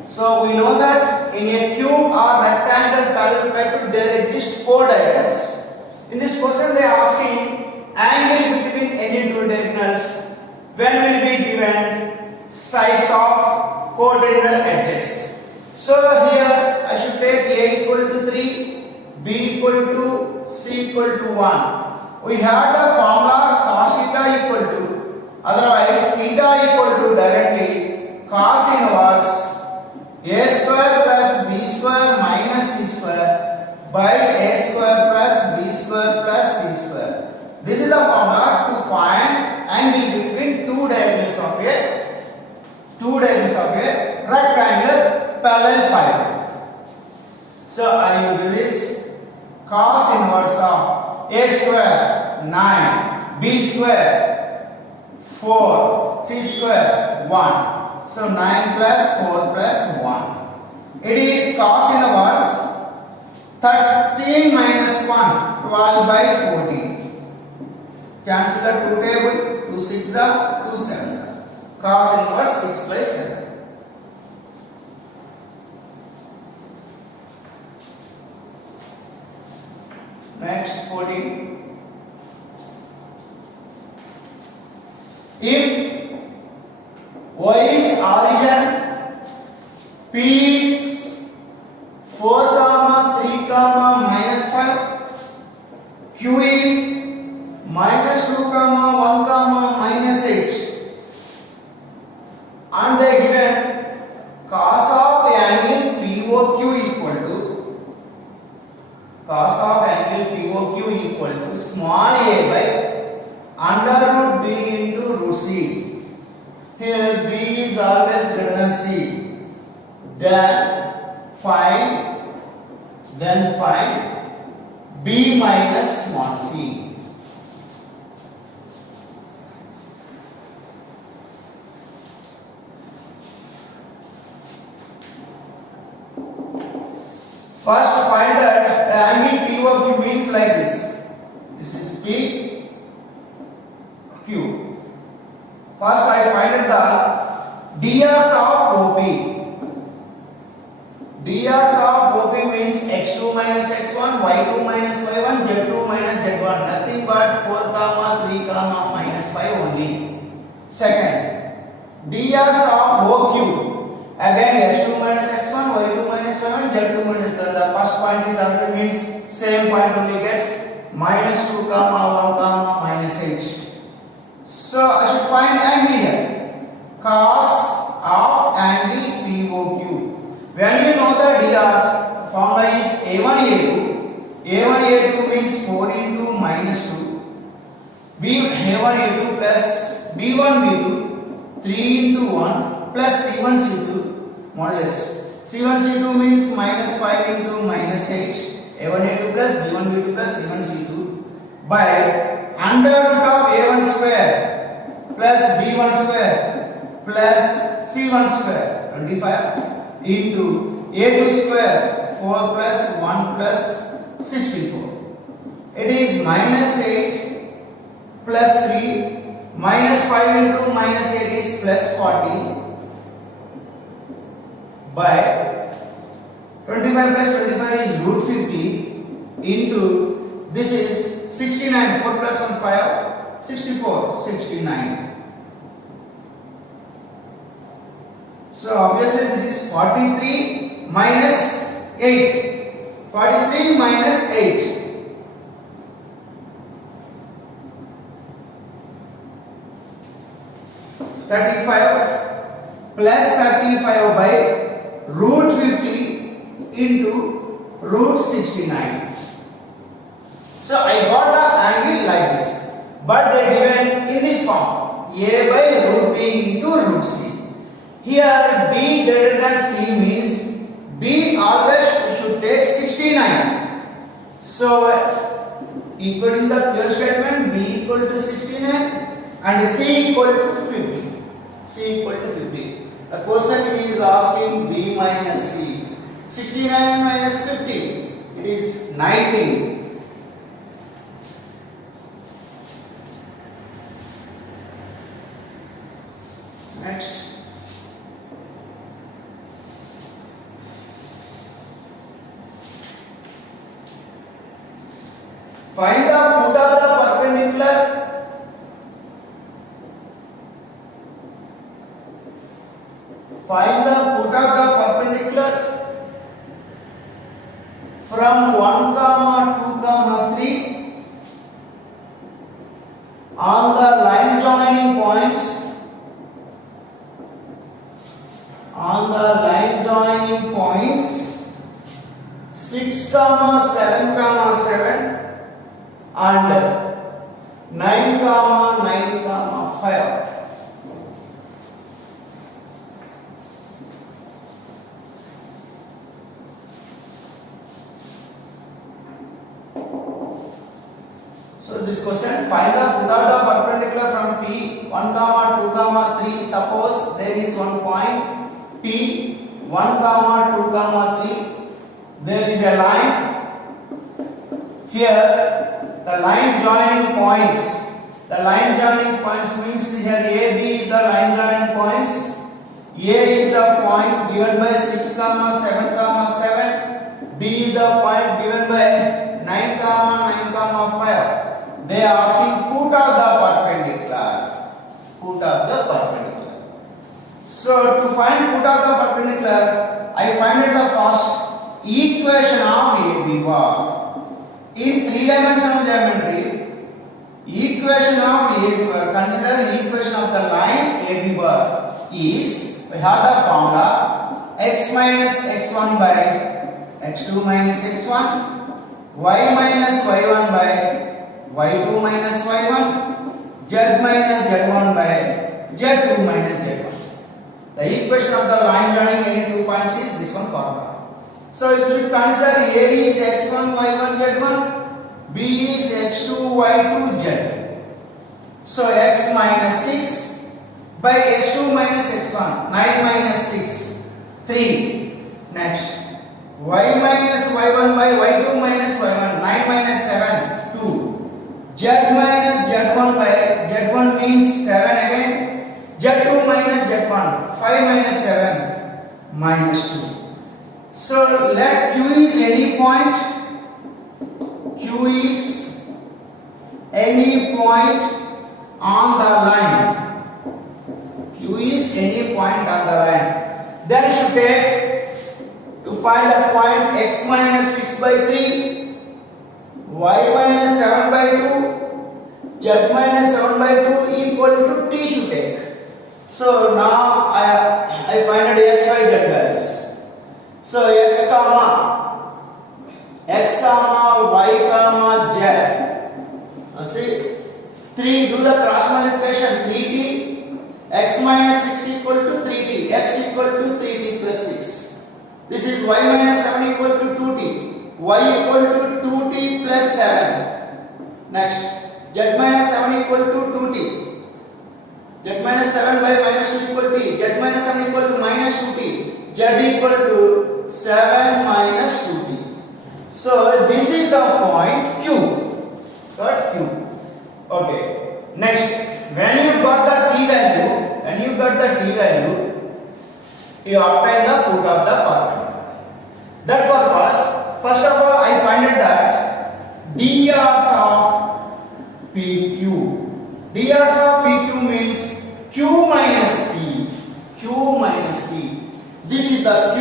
So we know that in a cube or rectangle parallel pipe there exist 4 diagonals. In this question they are asking angle between any two diagonals when will be given sides of quadrilateral edges. So here I should take A equal to 3, B equal to, C equal to 1. We have the formula cos theta equal to, otherwise theta equal to directly cos inverse A square plus B square minus C square by A square plus B square plus C square. This is the formula to find angle between two diagonals of a rectangular parallel pipe. So I B square 4, C square 1. So 9 plus 4 plus 1. It is cos inverse 13 minus 1, 12 by 14. Cancel the 2 table, 2 6 the 2 7 the. Cos inverse 6 by 7. Next 14. If Y is origin, P is 4 comma 3 comma minus 5, Q is minus 2 comma 1 comma minus 8, and they given cos of angle POQ equal to cos of angle POQ equal to small a by under root b into root c. Here b is always greater than c. Then find b minus small c. First find that the angle POQ means like this. This is P, Q. First I find the drs of OP. Drs of OP means x2 minus x1, y2 minus y1, z2 minus z1. Nothing but 4 comma 3 comma minus 5 only. Second, drs of OQ. Again x2 minus x1, y2 minus y1, z2 minus z1. The first point is other means same point only gets minus 2 comma 1 comma minus 8. So I should find angle here. Cos of angle POQ. When you know the drs, formula is a1 a2. a1 a2 means 4 into minus 2. a1 a2 plus b1 b2 3 into 1 plus c1 c2 more or less. c1 c2 means minus 5 into minus 8. a1 a2 plus b1 b2 plus c1 c2 by under root of a1 square plus b1 square plus c1 square 25 into a2 square 4 plus 1 plus 64. It is minus 8 plus 3 minus 5 into minus 8 is plus 40 by 25 plus 25 is root 50 into this is 69, 4 plus 1 5, 64, 69. So obviously this is 43 minus 8. 43 minus 8. Plus 35 by root 50 into root 69. So I got the angle like this, but they given in this form a by root b into root c. Here b greater than c means b always should take 69. So equating the third statement, b equal to 69 and c equal to 50. C equal to 50. The question is asking b minus c. 69 minus 50, it is 19. Next. Find the put of the perpendicular. Find the put of the perpendicular from 1 comma 2 comma 3 on the line joining points. On the line joining points 6 comma 7 comma 7 and 9 comma 9 comma 5. So this question find the put of the perpendicular from P 1 comma 2 comma 3. Suppose there is one point P 1 comma 2 comma 3. There is a line here. The line joining points. The line joining points means here A, B is the line joining points. A is the point given by 6 comma 7 comma 7. B is the point given by 9 comma 9 comma 5. They are asking put of the perpendicular. Put of the perpendicular. So to find put of the perpendicular, I find the first equation of AB bar. In three-dimensional geometry, equation of AB bar, consider equation of the line AB bar is, we have the formula x minus x1 by x2 minus x1, y minus y1 by y2 minus y1, z minus z1 by z2 minus z1. The equation of the line joining any 2 points is this one formula. So you should consider A is x1 y1 z1, B is x2 y2 z. So x minus 6 by x2 minus x1, 9 minus 6, 3. Next, y minus y1 by y2 minus y1, 9 minus 7, 2. Z minus z1 by z1 means 7 again. z2 minus z1, 5 minus 7, minus 2. So let Q is any point. Q is any point on the line. Q is any point on the line. Then you should take to find a point x minus 6 by 3, y minus 7 by 2, z minus 7 by 2 equal to t should take. So now I find x, y, z values. So x comma y comma z. See 3, do the cross multiplication, 3t. X minus 6 equal to 3t, x equal to 3t plus 6. This is y minus 7 equal to 2t, y equal to 2t plus 7. Next, z minus 7 equal to 2t, z minus 7 by minus 2 equal to t, z minus 7 equal to minus 2t, z equal to 7 minus 2t. So this is the point Q. Got Q. Okay. Next. When you got the t value, you obtain the put of the perpendicular. That purpose, first of all, I find that drs of PQ. Drs of PQ means Q minus P. Q minus P. This is the Q.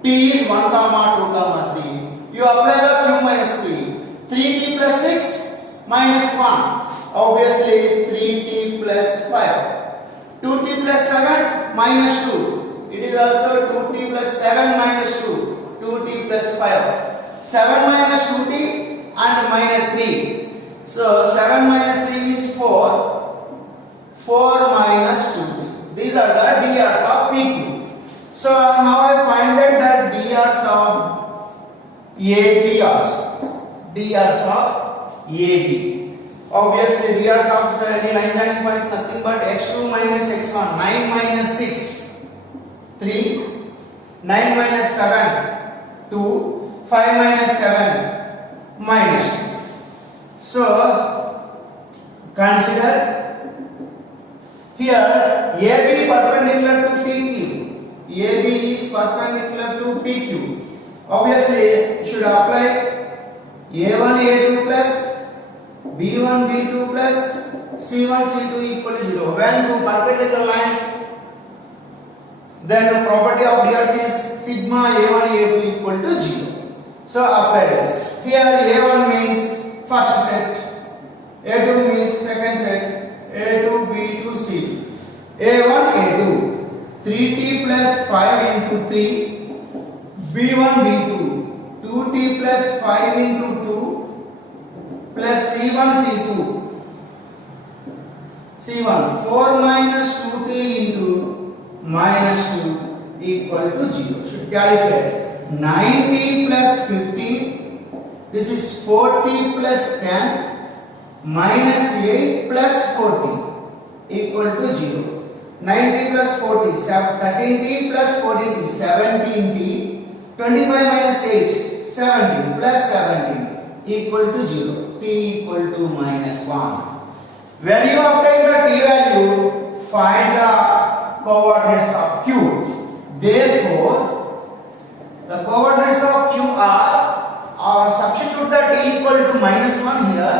P is 1 comma 2 comma 3. You apply the Q minus P. 3t plus 6 minus 1. Obviously 3t plus 5. 2t plus 7 minus 2. It is also 2t plus 7 minus 2. 2t plus 5. 7 minus 2t and minus 3. So 7 minus 3 means 4. 4 minus 2t. These are the drs of PQ. So now I find that drs of AB also. Drs of AB. Obviously, drs of any line joining point is nothing but x2 minus x1, 9 minus 6, 3, 9 minus 7, 2, 5 minus 7, minus 2. So, consider here AB perpendicular to PQ. AB is perpendicular to PQ. Obviously, you should apply A1, A2 plus B1, B2 plus C1, C2 equal to 0. When two perpendicular lines, then the property of drs is sigma A1, A2 equal to 0. So apply this. Here A1 means first set, A2 means second set, A2, B2, C2. A1, A2, 3t plus 5 into 3, B1, B2, 2t plus 5 into 2, plus C1, C2. C1, 4 minus 2t into minus 2 equal to 0. Should calculate 9t plus 15. This is 4t plus 10 minus 8 plus 40 equal to 0. 90 plus 40, 13t plus 14t, 17t. 25 minus 8, 17 plus 17 equal to 0. T equal to minus 1. When you apply the t value, find the coordinates of Q. Therefore, the coordinates of Q are, substitute the t equal to minus 1 here,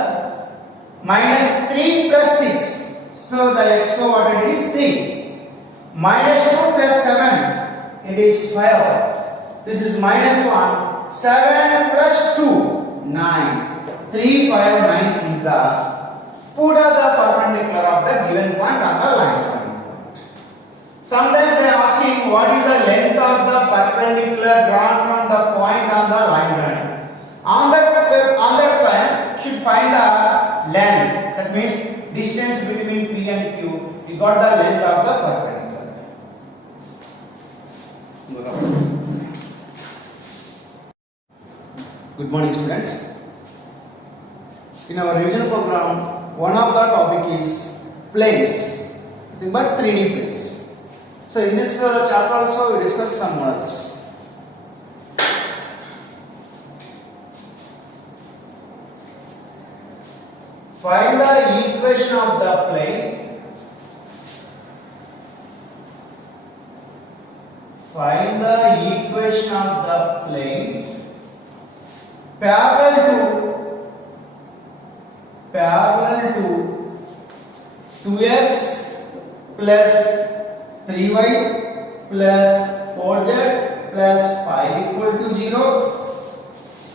minus 3 plus 6. So the x coordinate is 3. Minus 2 plus 7, it is 5. This is minus 1. 7 plus 2, 9. 3, 5, 9 is the put the perpendicular of the given point on the line point. Sometimes I am asking what is the length of the perpendicular drawn from the point on the line line. On that line should find the length. That means distance between P and Q. We got the length of the perpendicular. Good morning, students. In our revision program, one of the topic is planes. Nothing but 3D planes. So in this chapter also we discuss some words. Find the equation of the plane. Find the equation of the plane parallel to 2x plus 3y plus 4z plus 5 equal to 0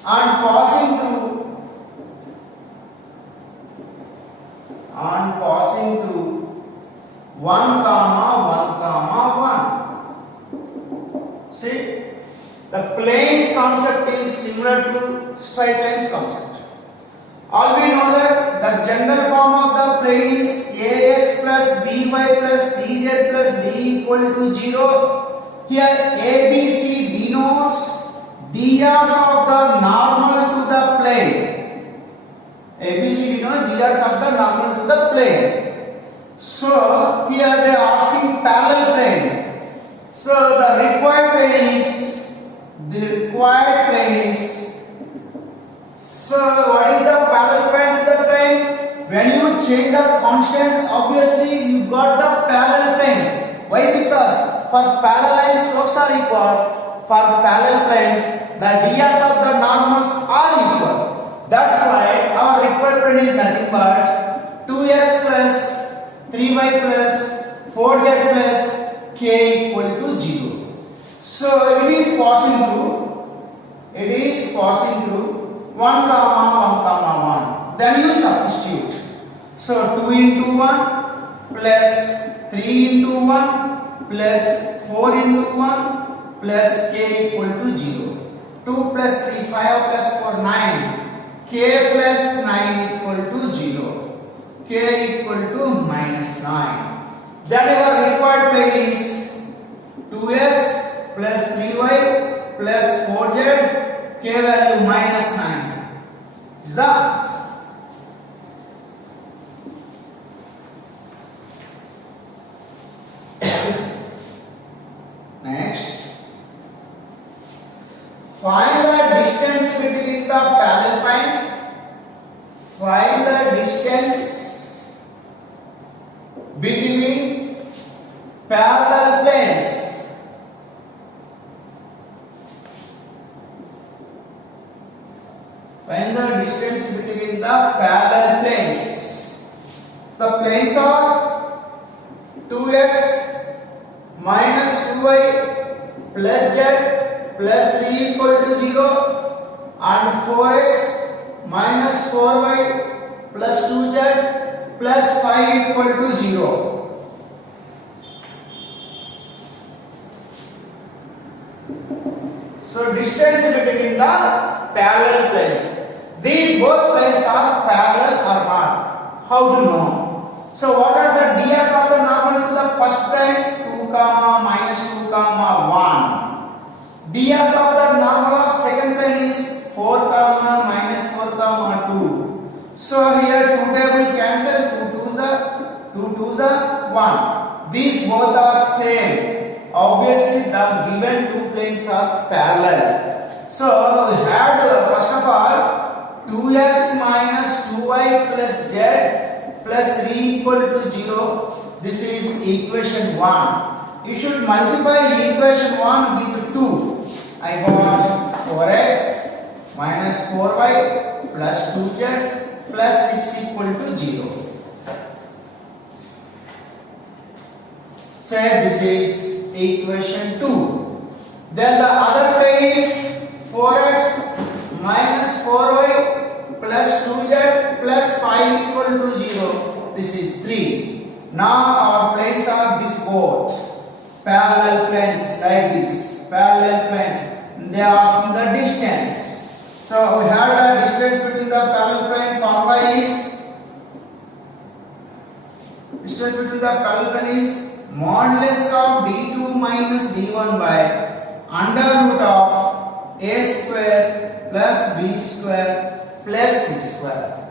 and passing through 1 comma 1 comma 1. See, the planes concept is similar to straight lines concept. All we know that the general form of the plane is ax plus by plus cz plus d equal to 0. Here ABC denotes drs of the normal to the plane. ABC denotes drs of the normal to the plane. So here they are asking parallel plane. So the required plane is so what is the parallel plane to the plane? When you change the constant, obviously you got the parallel plane. Why? Because for parallel lines slopes are equal. For parallel planes, the drs of the normals are equal. That's why our required plane is nothing but 2x plus 3y plus 4z plus k equal to 0. So it is passing through 1 comma 1 comma 1. Then you substitute. So 2 into 1 plus 3 into 1 plus 4 into 1 plus k equal to 0. 2 plus 3 5 plus 4 9. K plus 9 equal to 0. K equal to minus 9. Then our required plane is 2x plus 3y plus 4z, k value minus 9. Is that? Next, find the distance between the parallel planes. Find the distance between parallel planes. Find the distance between the parallel planes. The planes are 2x minus 2y plus z plus 3 equal to 0 and 4x minus 4y plus 2z plus 5 equal to 0. So distance between the parallel planes. These both planes are parallel or not? How to know? So what are the drs of the normal to the first plane? 2 comma minus 2 comma 1. drs of the normal of second plane is 4 comma minus 4 comma 2. So here 2 times 2 2s are 1. These both are same. Obviously, the given two planes are parallel. So we had first of all 2x minus 2y plus z plus 3 equal to 0. This is equation 1. You should multiply equation 1 with 2. I got 4x minus 4y plus 2z plus 6 equal to 0. Say this is equation 2. Then the other plane is 4x minus 4y plus 2z plus 5 equal to 0. This is 3. Now our planes are this both. Parallel planes like this. Parallel planes. They are asking the distance. So we have the distance between the parallel plane. Formula is distance between the parallel plane is modulus of d2 minus d1 by under root of a square plus b square plus c square.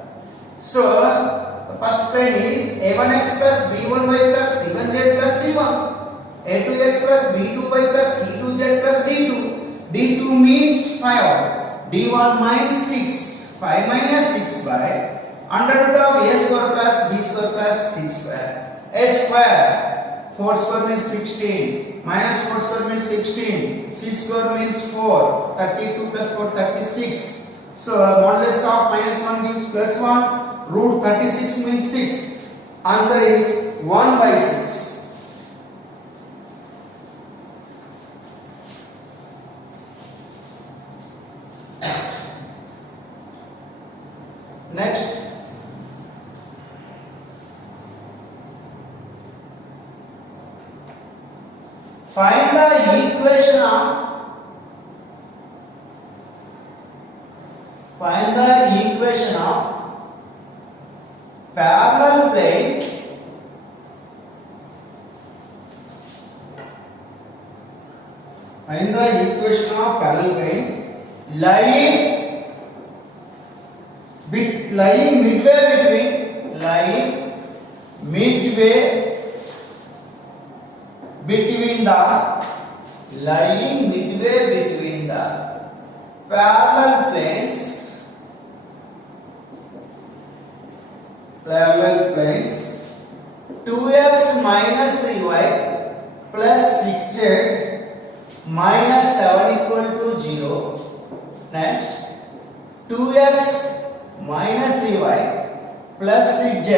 So the first plane is a1x plus b1y plus c1z plus d1, a2x plus b2y plus c2z plus d2. d2 means 5, d1 means 6, 5 minus 6 by under root of a square plus b square plus c square. A square 4 square means 16, minus 4 square means 16, c square means 4, 32 plus 4 36. So modulus of minus 1 gives plus 1, root 36 means 6. Answer is 1 by 6. Next, find the equation of parallel plane lying midway between the parallel planes 2x minus 3y plus 6z minus 7 equal to 0. Next, 2x minus 3y plus 6z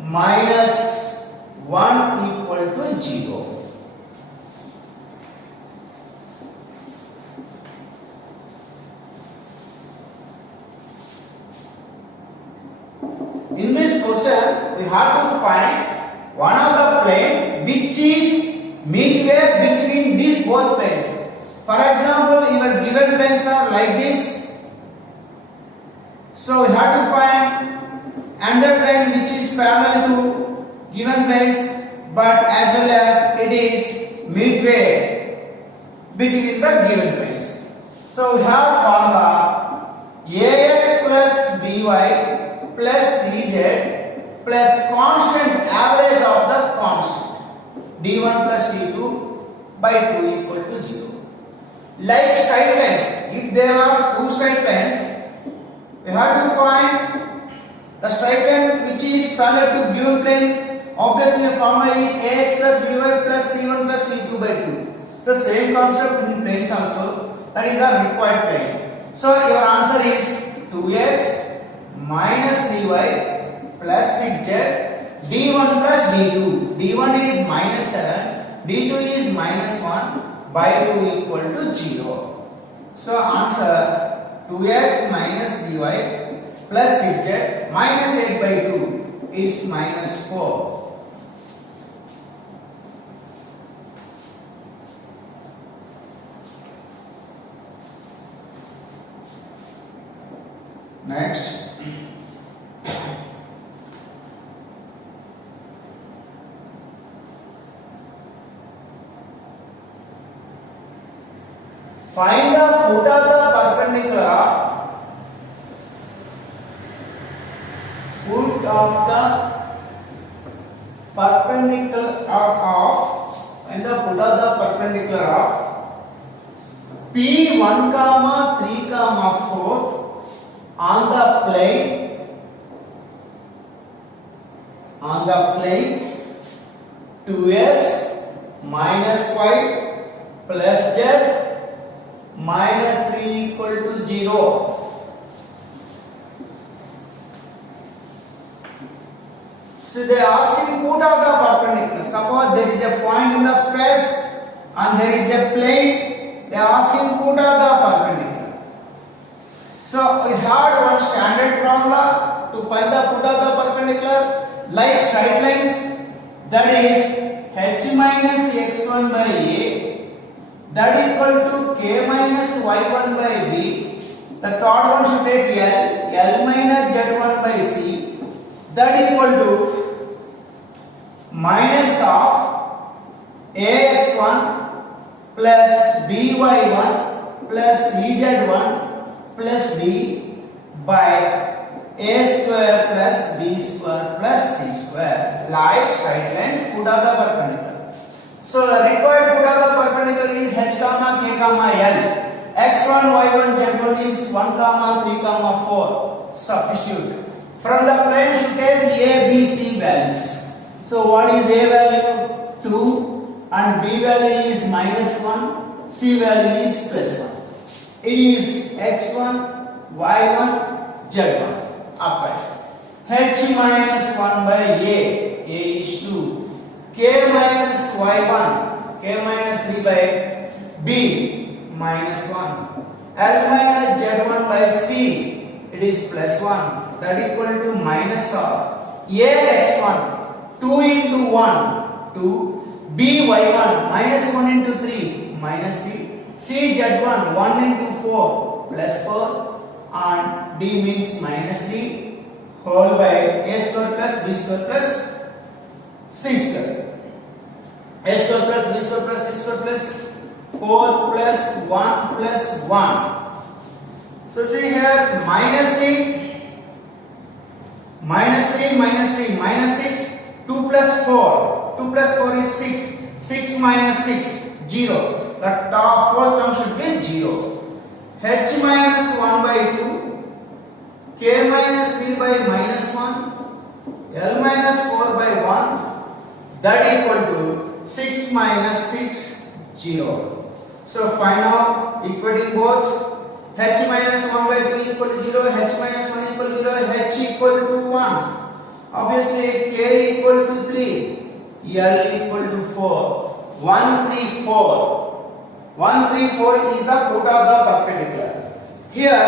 minus 1 equal to 0. In this question, we have to find one of the plane which is midway between these both planes. For example, your given planes are like this. So we have to find another plane which is parallel to given planes, but as well as it is midway between the given planes. So we have formula ax plus by plus cz plus constant average of the constant d1 plus d2 by 2 equal to 0. Like straight lines, if there are two straight lines, we have to find the straight line which is parallel to given planes. Obviously the formula is ax plus by plus c1 plus c2 by 2. The same concept in planes also, that is the required plane. So your answer is 2x minus 3y plus 6z d1 plus d2. d1 is minus 7, d2 is minus 1 by 2 equal to 0. So answer 2x minus 3y plus 6z minus 8 by 2 is minus 4. Next, find the foot of the perpendicular of and the put of the perpendicular of P1 comma 3 comma 4 on the plane 2x minus y plus z minus 3 equal to 0. So they are asking put of the perpendicular. Suppose there is a point in the space and there is a plane. They are asking put of the perpendicular. So we had one standard formula to find the put of the perpendicular, like straight lines, that is h minus x1 by a that equal to k minus y1 by b. The third one should take L minus z1 by c that equal to minus of ax1 plus by1 plus bz1 plus d by a square plus b square plus c square, like straight lines put of the perpendicular. So the required put of the perpendicular is h comma k comma l. x1 y1 z1 is 1 comma 3 comma 4. Substitute. From the plane should take a b c values. So what is a value? 2 and b value is minus 1, c value is plus 1. It is x1, y1, z1. Upright. h minus 1 by a is 2. k minus y1, k minus 3 by b, minus 1. l minus z1 by c, it is plus 1. That equal to minus of ax1. 2 into 1, 2, by1, minus 1 into 3, minus 3, cz1, 1 into 4, plus 4, and d means minus 3, whole by a square plus b square plus c square. A square plus b square plus c square plus 4 plus 1 plus 1. So see here, minus 3, minus 3, minus 3, minus 6, 2 plus 4. 2 plus 4 is 6. 6 minus 6, 0. The top fourth term should be 0. h minus 1 by 2. K minus 3 by minus 1. L minus 4 by 1. That equal to 6 minus 6, 0. So find out equating both. H minus 1 by 2 equal to 0. H minus 1 equal to 0. H equal to 1. Obviously, k equal to 3, L equal to 4, 1, 3, 4. 1, 3, 4 is the put of the perpendicular. Here,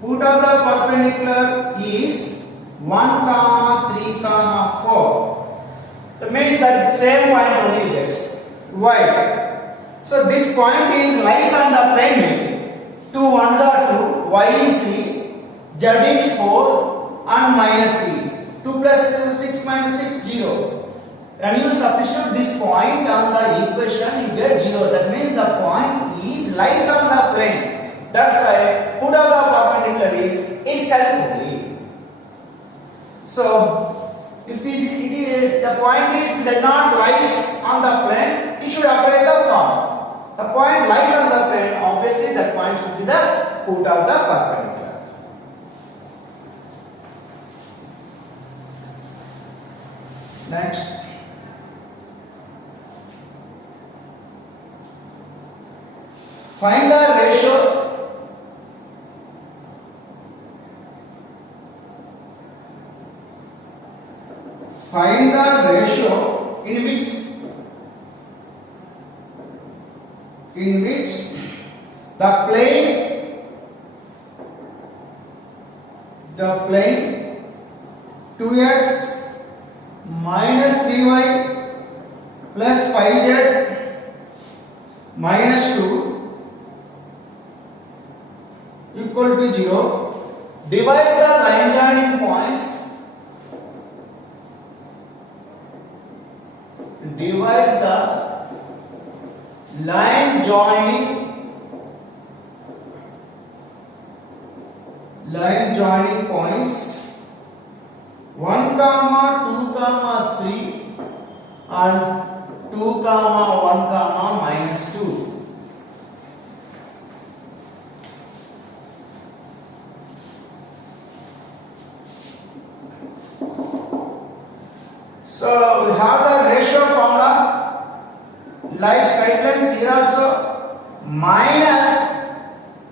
put of the perpendicular is 1, 3, 4. That means that same point only this. Why? So this point is lies on the plane. 2 1s are 2, y is 3, z is 4. And minus 3. 2 plus 6 minus 6, 0. And you substitute this point on the equation, you get 0. That means the point is lies on the plane. That's why put of the perpendicular is itself only. So if the point is does not lies on the plane, you should apply the form. The point lies on the plane, obviously that point should be the put of the perpendicular. Next, find the ratio in which the plane 2x minus 3y plus 5z minus 2 equal to 0 divides the line joining points, divides the line joining points 1, 2, 3 and 2 comma 1 comma minus 2. So we have the ratio formula like straight lines here also, minus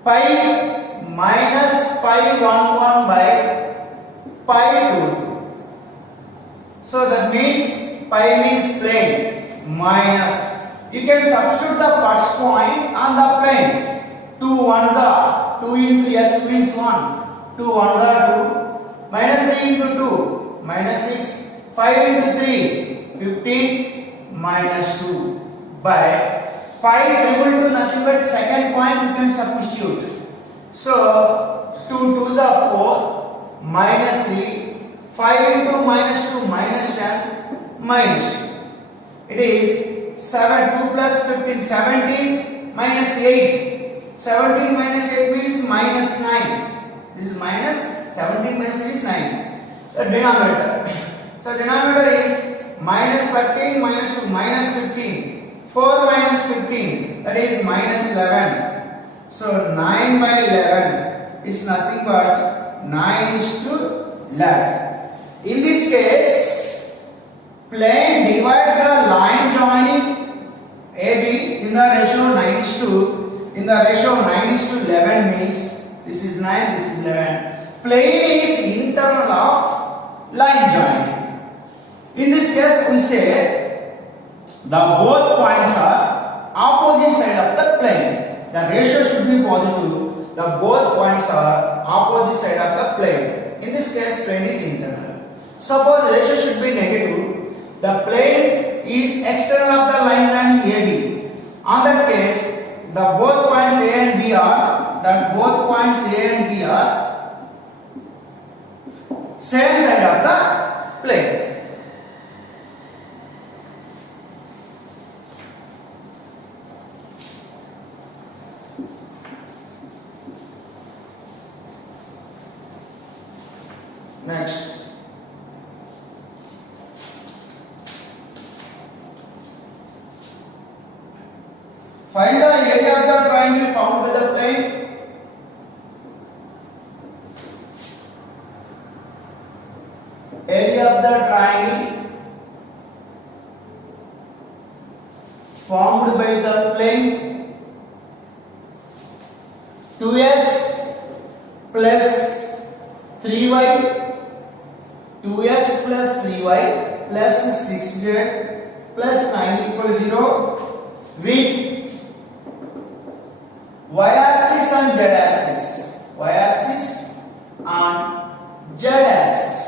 pi minus pi 11 by pi 2. So that means pi means plane, minus. You can substitute the first point on the plane. 2 ones are 2 into x means 1. 2 ones are 2. Minus 3 into 2 minus 6. 5 into 3 15 minus 2 by pi triple to nothing but second point you can substitute. So 2 2s are 4 minus 3 5 into minus 2 minus 10 minus 2. It is 7 2 plus 15 17 minus 8. 17 minus 8 means minus 9. This is minus 17 minus 8 is 9. The denominator. So denominator is minus 13 minus 2 minus 15. 4 minus 15 that is minus 11. So 9 by 11 is nothing but 9 is to 11. In this case, plane divides the line joining AB in the ratio 9 is to, in the ratio 9 is to 11 means this is 9, this is 11. Plane is internal of line joining. In this case, we say the both points are opposite side of the plane. The ratio should be positive. The both points are opposite side of the plane. In this case, plane is internal. Suppose ratio should be negative. The plane is external of the line joining AB. On that case, the both points A and B are same side of the plane. Next, find the area of the triangle formed by the plane. Area of the triangle formed by the plane 2x plus 3y 2x plus 3y plus 6z plus 9 equal 0 with y-axis and z-axis. Y-axis and z-axis.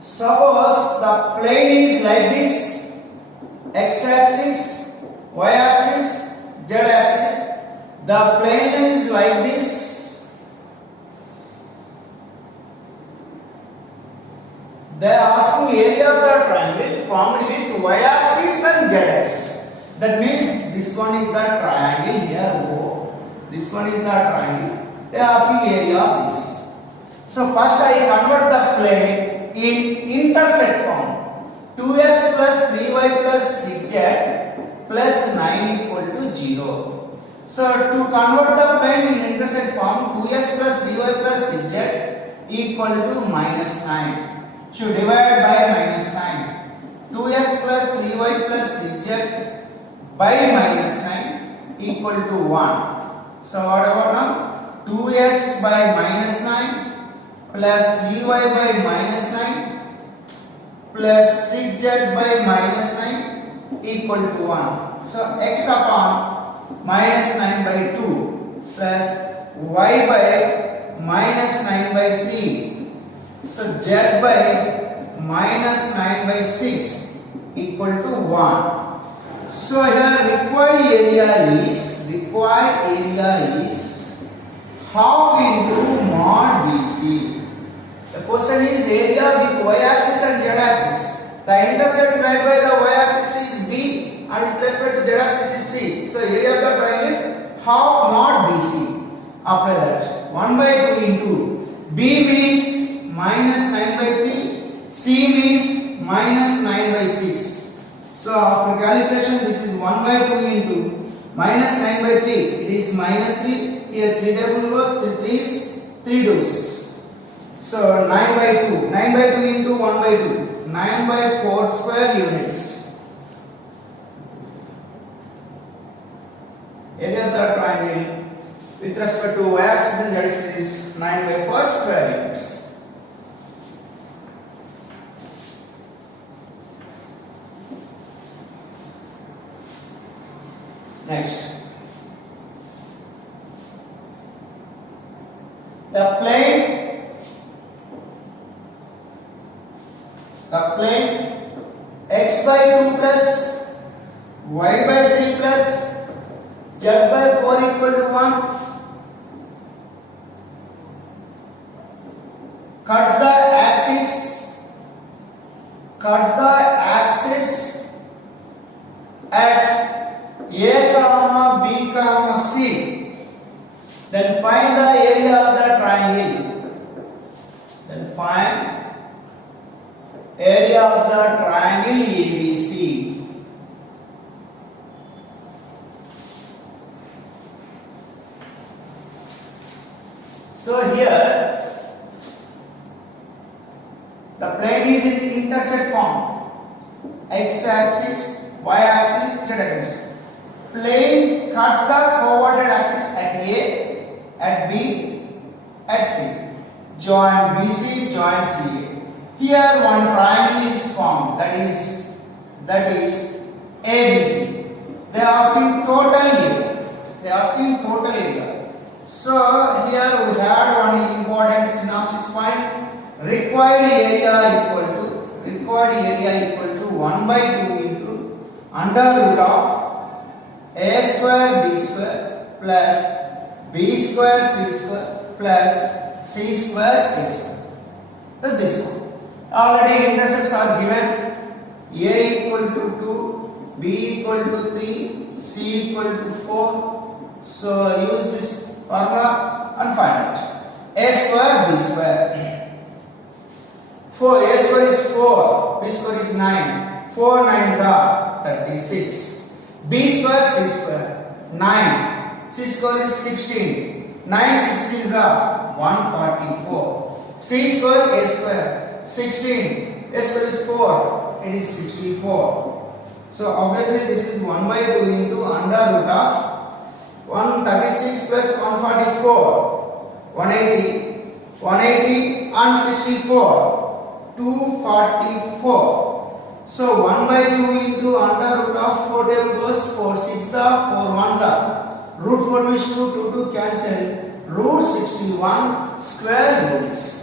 Suppose the plane is like this, x-axis, y-axis, z-axis. The plane is like this. They are asking area of the triangle formed with y-axis and z-axis. That means this one is the triangle here. O. This one is the triangle. They are asking area of this. So first I convert the plane in intersect form. 2x plus 3y plus 6z plus 9 equal to 0. So to convert the plane in intersect form, 2x plus 3y plus 6z equal to minus 9. Should divide by minus 9. 2x plus 3y plus 6z by minus 9 equal to 1. So what about now? 2x by minus 9 plus 3y by minus 9 plus 6z by minus 9 equal to 1. So x upon minus 9 by 2 plus y by minus 9 by 3. So z by minus 9 by 6 equal to 1. So here required area is half into mod BC. The question is area with y-axis and z-axis. The intercept made by the y-axis is B and with respect to z-axis is C. So area of the triangle is half mod BC. Apply that. 1 by 2 into B means minus 9 by 3, C means minus 9 by 6. So after calculation, this is 1 by 2 into minus 9 by 3. It is minus 3. Here 3 double goes, 3 is 3 does. So 9 by 2. 9 by 2 into 1 by 2. 9 by 4 square units. Area of the triangle with respect to y-axis and z-axis is 9 by 4 square units. Next, the plane x by 2 plus y by 3 plus z by 4 equal to 1 cuts the axis at A comma B comma C. Then find the area of the triangle. Area of the triangle ABC. So here the plane is in the intersect form. X-axis, y-axis, z-axis. Plane cuts the coordinate axis at A, at B, at C. Join BC, join CA. Here one triangle is formed, that is ABC. They are asking total area. So here we had one important synopsis point. Required area equal to 1 by 2 into under root of A square B square plus B square C square plus C square A square. So this one. Already intercepts are given. A equal to 2, B equal to 3, C equal to 4. So use this formula and find it. A square B square. 4, A square is 4, B square is 9. 4 9s are 36. B square C square 9. C square is 16. 9 16s are 144. C square A square 16. A square is 4. It is 64. So obviously this is 1 by 2 into under root of 136 plus 144. 180 and 64. 244. So 1 by 2 into under root of 4 table goes 4 6 the 4 1s are. Root 4 means 2 cancel. Root 61 square units.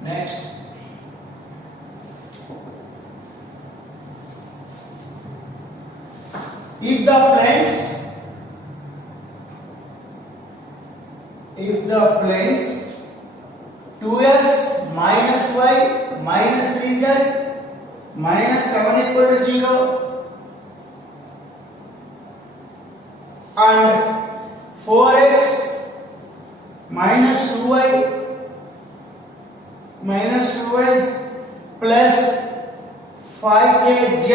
Next, if the planes 2x minus y minus 3z minus 7 equal to 0 and 4x minus 2y plus 5kz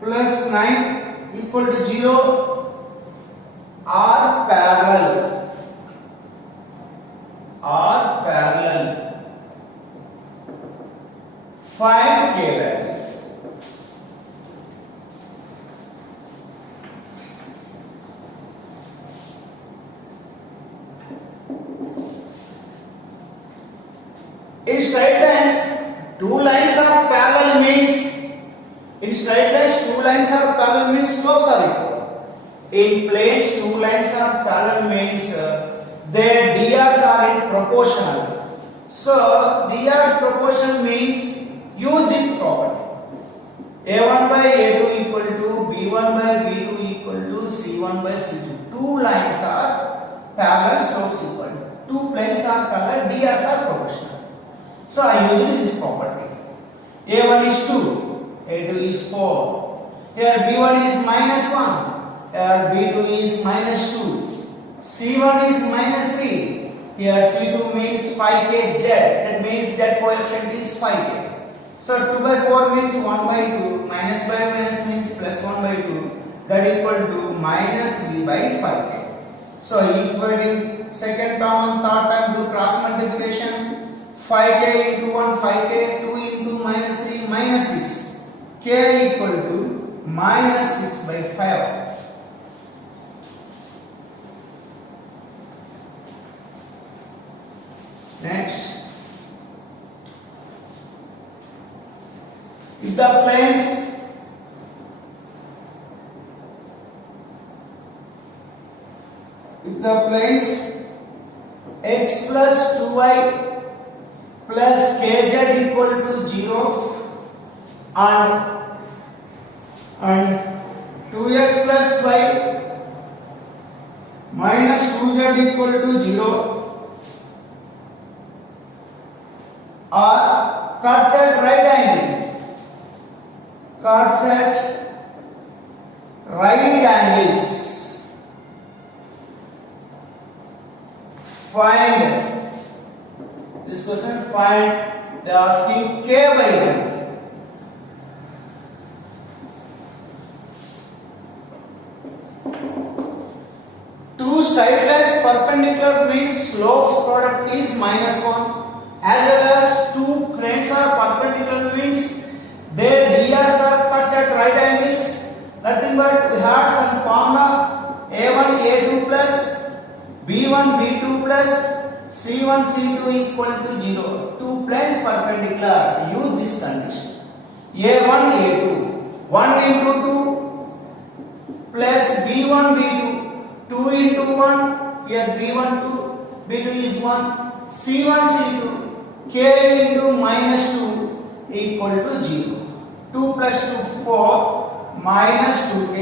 plus 9 equal to 0 are parallel. 5k value. In straight lines, two lines are parallel means slopes are equal. In planes, two lines are parallel means their DRs are in proportional. So DR's proportion means use this property. A1 by A2 equal to B1 by B2 equal to C1 by C2. Two lines are parallel, slopes equal. Two planes are colored, DRs are proportional. So I use this property. A1 is 2, A2 is 4. Here B1 is minus 1, here B2 is minus 2. C1 is minus 3. Here C2 means 5k Z. That means Z coefficient is 5k. So 2 by 4 means 1 by 2. Minus by minus means plus 1 by 2. That equal to minus 3 by 5k. So equating second term and third term do cross multiplication. 5k into 1 5k, 2 into minus 3 minus 6. K equal to minus 6 by 5. Next, if the planes x plus 2y plus kz equal to 0 and 2x plus y minus 2z equal to 0 are cuts at right angle. Cuts at right angles. Find this question. Find. They are asking k by n. Two straight lines perpendicular means slopes product is minus 1. As well as two planes are perpendicular means their DRs are cuts at right angles. Nothing but we have some formula A1 A2 plus B1 B2 plus C1 C2 equal to 0. Two planes perpendicular. Use this condition. A1 A2 1 into 2 plus B1 B2 2 into 1. Here B1 2 B2 is 1. C1 C2 k into minus 2 equal to 0. 2 plus 2 4 minus 2k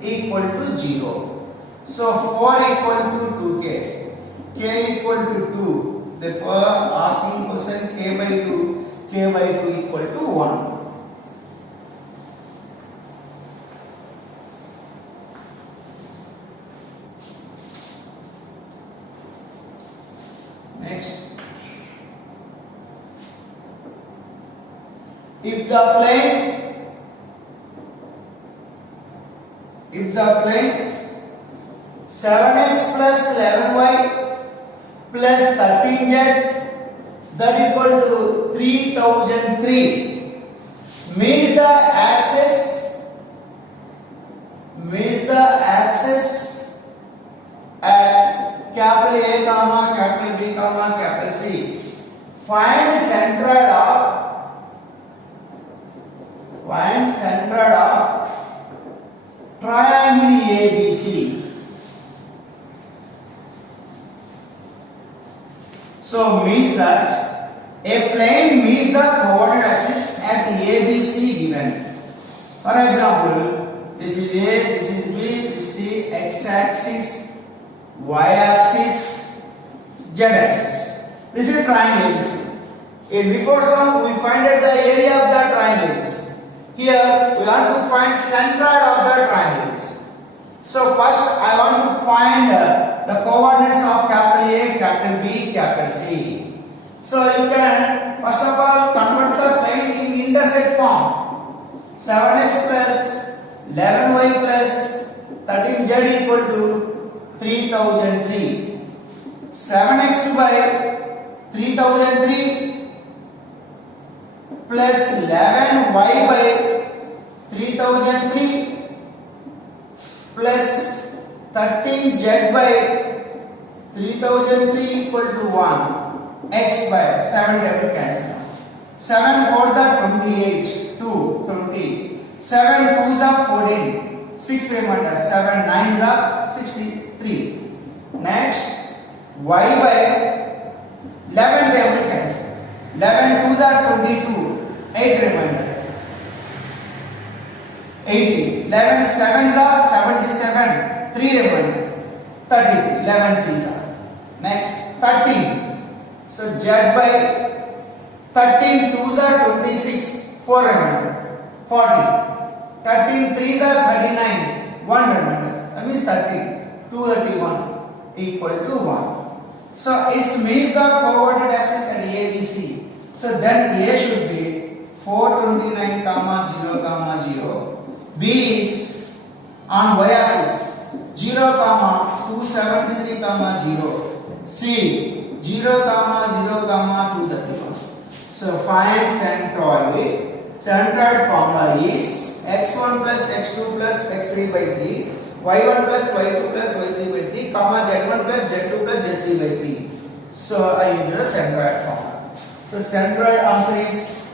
equal to 0. So 4 equal to 2k. K equal to 2. Therefore asking question k by 2. K by 2 equal to 1. Next. If the plane 7x plus 11y plus 13z that equal to 3003 means the axis at capital A comma capital B comma capital C. Find centroid of triangle ABC. So means that a plane meets the coordinate axis at ABC given. For example, this is A, this is B, this is X axis, Y axis, Z axis. This is triangle ABC. In before sum we find out the area of the triangles. Here we want to find centroid of the triangles. So first I want to find the coordinates of capital A, capital B, capital C. So you can first of all convert the plane in intersect form. 7x plus 11y plus 13z equal to 3003. 7x by 3003 plus 11y by 3003 plus 13z by 3003 equal to 1. X by 7 double cancel. 7 4 the 28, 2, 20. 7 2s are 14, 6 remainder. 7 9s are 63. Next, y by 11 double cancel. 11 2s are 22. 8 remainder. 18. 11 7s are 77. 3 remainder. 33. 11 3s are. Next, 13. So z by 13 2s are 26, 4 remainder, 40. 13 3s are 39, 1 remainder. That means 30, 231 equal to 1. So it means the coordinate axis at A, B, C. So then A should be 429, 0, 0. B is on y axis 0, 273, 0. C 0, 0, 231. So find centroid. Centroid formula is x1 plus x2 plus x3 by 3, y1 plus y2 plus y3 by 3, z1 plus z2 plus z3 by 3. So I use the centroid formula. So centroid answer is,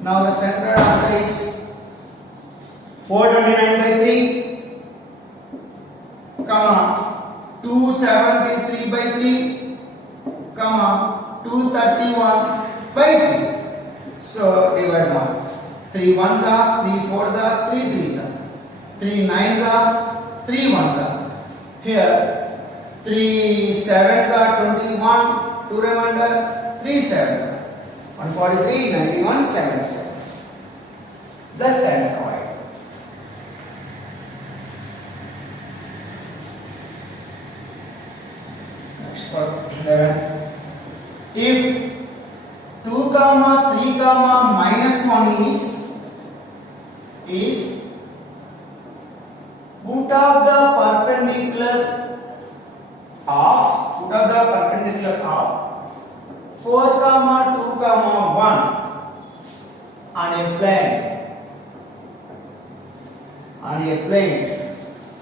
now the centroid answer is 429 by 3, 273 by 3, 231 by 3. So divide 1. 3 ones are, 3 fours are, 3 threes are, 3 nines are, 3 ones are. Here 3 sevens are 21, 2 remainder, 3 sevens are 143, 91, 77. The centroid. Next for 11. If 2, 3, minus 1 is put of the perpendicular of 4, 2, 1 on a plane.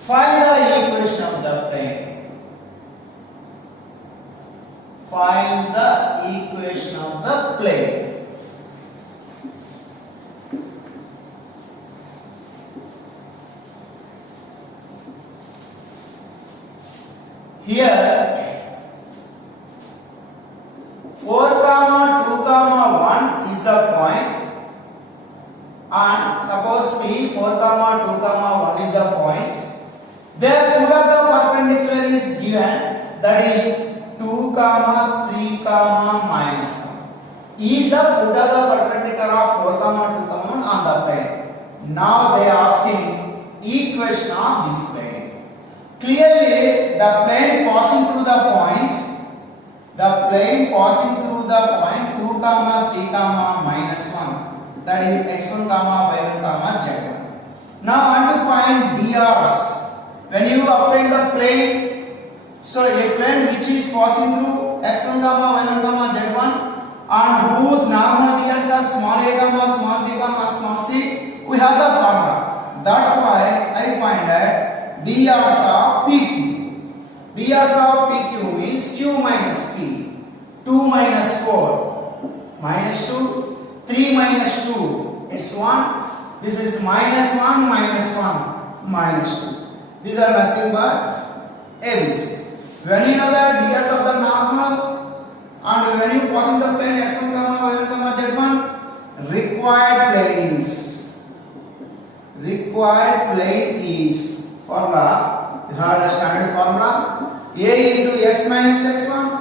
Find the equation of the plane. Find the equation of the plane. Here 4, 2, 1 is the point, and suppose P 4, 2, 1 is the point. There put of the perpendicular is given, that is 2, 3, minus 1 is the put of the perpendicular of 4, 2, 1 on the plane. Now they are asking equation of this plane. Clearly the plane passing through the point, 2, 3, minus 1, that is x1, y1, z1. Now I want to find drs. When you apply the plane, so a plane which is passing through x1, y1, z1 and whose normal drs are small a, small b, small c, we have the formula. That's why I find that drs of pq. Drs of pq means q minus p. 2 minus 4 minus 2, 3 minus 2, it's 1. This is minus 1 minus 1 minus 2. These are nothing but ABC. When you know the drs of the normal and when you passing the plane x1, y1, z1, required plane is formula. You have the standard formula: a into x minus x1,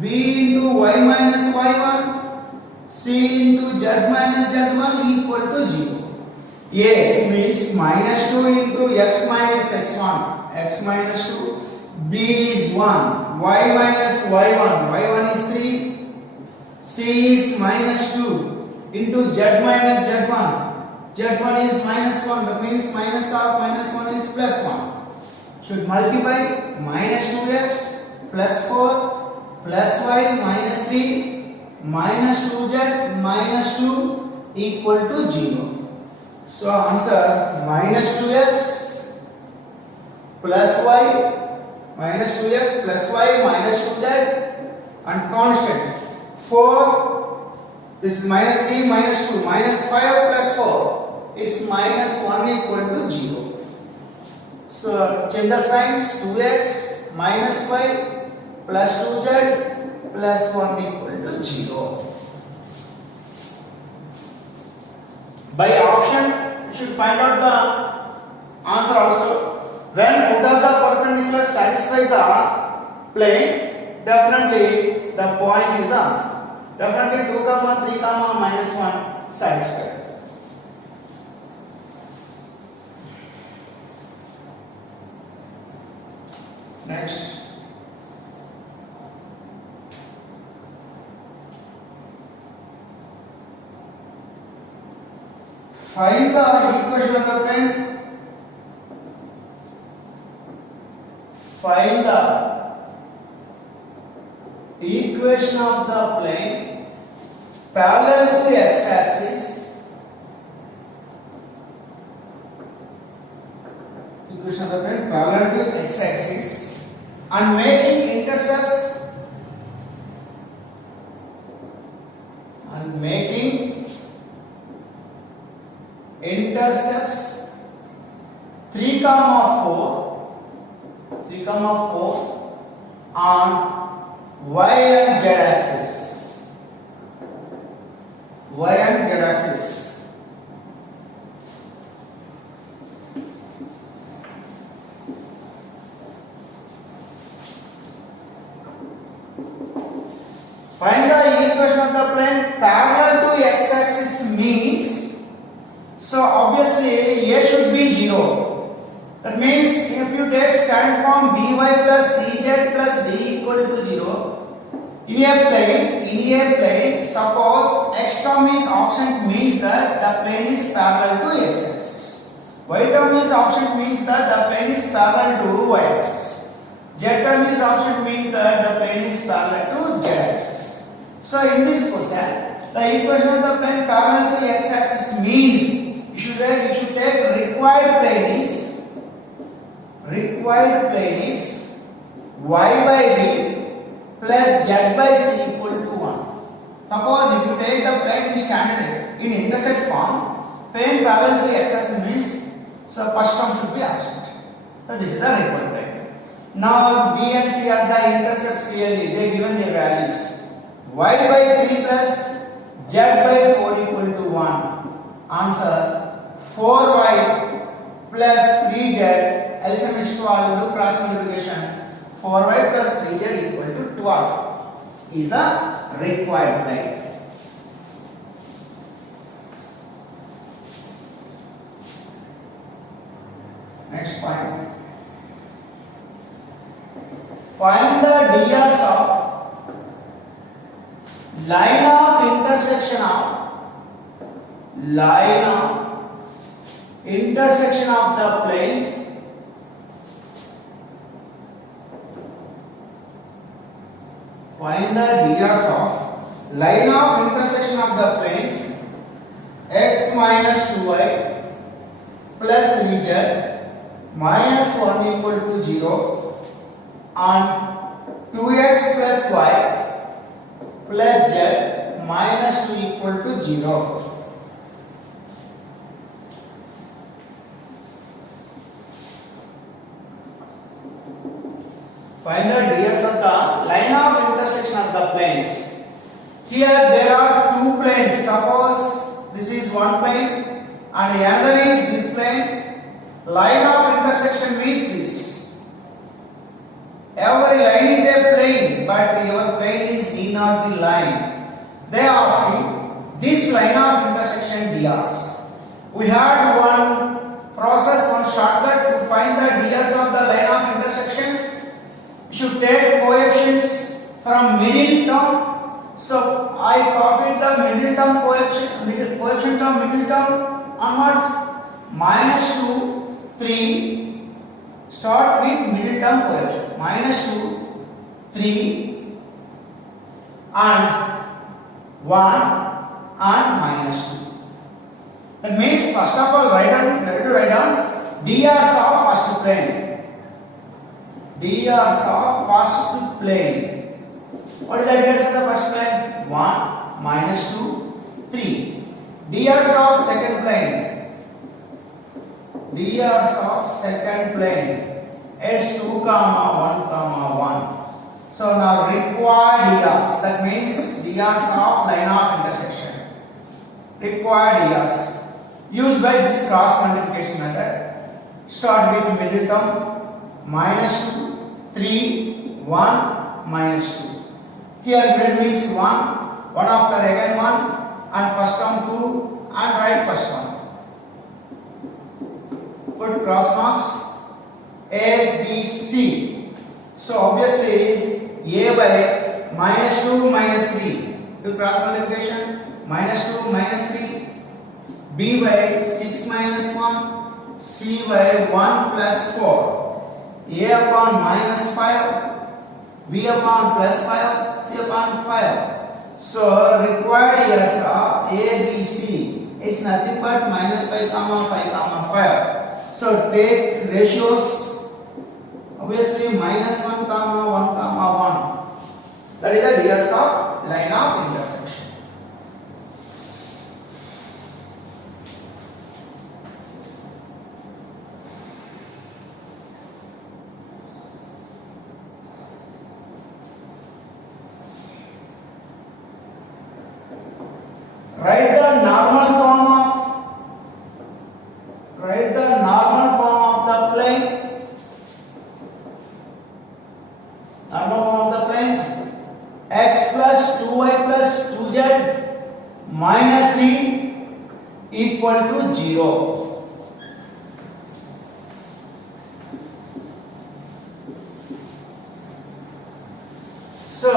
b into y minus y1, c into z minus z1 equal to 0. A means minus 2 into x minus x1, x minus 2. B is 1, y minus y1, y1 is 3, c is minus 2 into z minus z1, z1 is minus 1, that means minus of minus 1 is plus 1. Should multiply minus 2x plus 4 plus y minus 3 minus 2z minus 2 equal to 0. So answer minus 2x plus y minus 2x plus y minus 2z and constant 4, this is minus 3 minus 2 minus 5 plus 4, it's minus 1 equal to 0. So change the signs, 2x minus y plus 2z plus 1 equal to 0. By option you should find out the answer also. When put of the perpendicular satisfy the plane, definitely the point is the answer. Definitely 2 comma 3 comma minus 1 side square. Next, find the equation of the plane. Find the equation of the plane parallel to x-axis. Equation of the plane parallel to x-axis and making intercepts and making intercepts 3 comma 4 on y and z axis. Y and z axis. Find the equation of the plane parallel to x axis means, so obviously a should be 0. That means if you take standpoint by plus cz plus d equal to 0, in a plane, suppose x term is absent means that the plane is parallel to x axis. Y term is absent means that the plane is parallel to y axis. Z term is absent means that the plane is parallel to z axis. So in this question, the equation of the plane parallel to x axis means you should take required plane is y by b plus z by c equal to 1. Suppose if you take the plane in standard in intersect form, plane parallel to x axis means, so first term should be absent. So this is the required plane. Now b and c are the intercepts clearly, they given their values. Y by 3 plus z by 4 equal to 1. Answer 4y plus 3z, LCM is 12, do cross multiplication. 4y plus 3z equal to 12 is the required plane. Next point. Find the drs of line of intersection of the planes find the drs of line of intersection of the planes x minus 2y plus 3z minus 1 equal to 0 and 2x plus y plus z minus 2 equal to 0. Find the drs of the line of intersection of the planes. Here there are two planes. Suppose this is one plane and the other is this plane. Line of intersection means this. Every line is a plane, but your plane is need not be line. They ask you this line of intersection drs. We had one process, one shortcut to find the drs of the line of intersections. You should take coefficients from middle term. So I copied the middle term coefficient from middle term onwards. Minus 2, 3. Start with middle term coefficient. Minus 2, 3 and 1 and minus 2. That means first of all write down drs of first plane. Drs of first plane. What is the drs of the first plane? 1, minus 2, 3. Drs of second plane. Drs of second plane. It's 2 comma 1 comma 1. So now required drs. That means drs of line of intersection. Required drs used by this cross multiplication method. Start with middle term minus 2, 3, 1, minus 2. Here middle means 1 after again 1 and first term 2 and write first one. Put cross marks A, B, C. So obviously A by minus 2 minus 3 to cross multiplication, minus 2 minus 3, B by 6 minus 1, C by 1 plus 4, A upon minus 5, B upon plus 5, C upon 5. So required years are A, B, C. It's nothing but minus 5 comma 5 comma 5. So take ratios, obviously minus 1 comma 1 comma 1. That is the years of line of intersection. Write the normal form of the plane. Normal form of the plane. X plus 2y plus 2z minus 3 equal to 0. So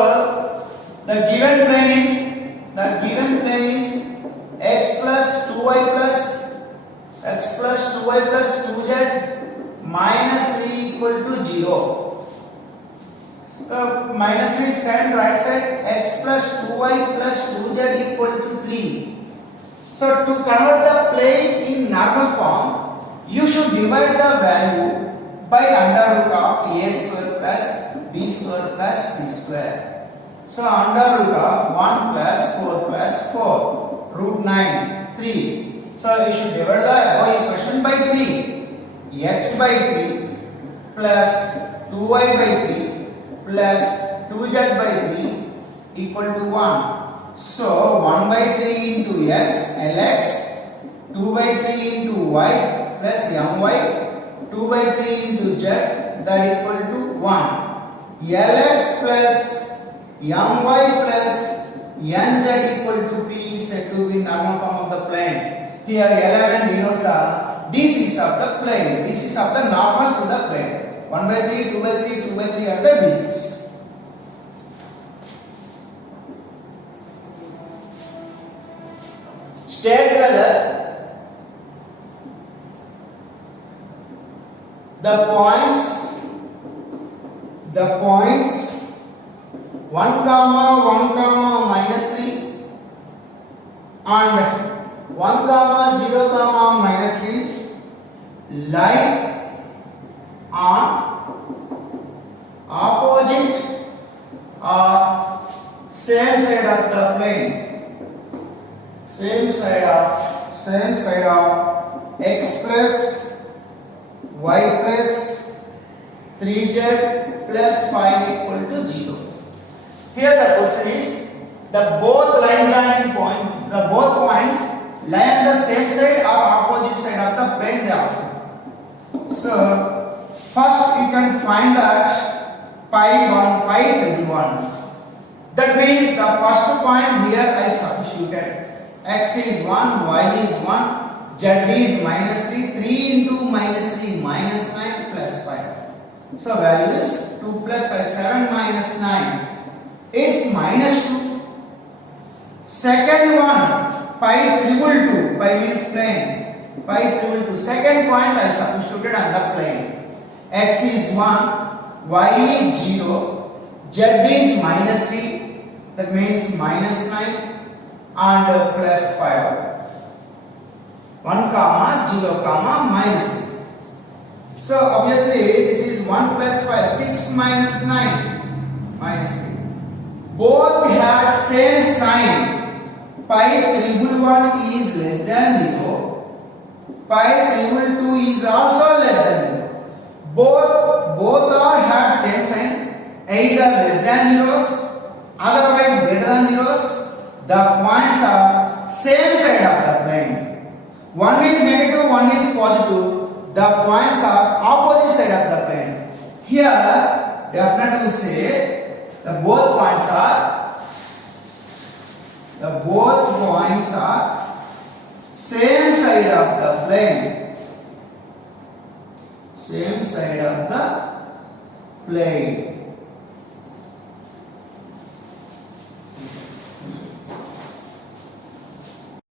the given plane is x plus 2y plus 2z minus 3 equal to 0. So minus 3 stand right side, x plus 2y plus 2z equal to 3. So to convert the plane in normal form, you should divide the value by under root of a square plus b square plus c square. So under root of 1 plus 4 plus 4, root 9, 3. So we should divide the above equation by 3. X by 3 plus 2y by 3 plus 2z by 3 equal to 1. So 1 by 3 into x, Lx, 2 by 3 into y plus my, 2 by 3 into z, that equal to 1. Lx plus my plus nz equal to p is said to be normal form of the plane. Here L11 denotes the DCs of the plane. DCs of the normal to the plane. 1 by 3, 2 by 3, 2 by 3 are the DCs. State whether the points 1 comma minus 3 and 1 comma 0 comma minus 3 lie on opposite or same side of the plane. Same side of x plus y plus 3z plus 5 equal to 0. Here the question is, the both points lie on the same side or opposite side of the plane, they ask. So first you can find that pi 1. That means the first point here I substituted. X is 1, y is 1, z is minus 3, 3 into minus 3 minus 9 plus 5. So value is 2 plus 5, 7 minus 9. It's minus 2. Second one, pi 2, pi means plane. Pi 2. Second point I substituted on the plane. X is 1, y is 0, z is minus 3, that means minus 9 and plus 5. 1 comma 0 comma minus 3. So obviously this is 1 plus 5, 6 minus 9 minus 3. Both had same sign. Pi 1 is less than 0. Pi 2 is also less than 0. Both are had same sign, either less than zeros, otherwise greater than zeros. The points are same side of the plane. One is negative, one is positive. The points are opposite side of the plane. Here, definitely we say The both points are same side of the plane. Same side of the plane.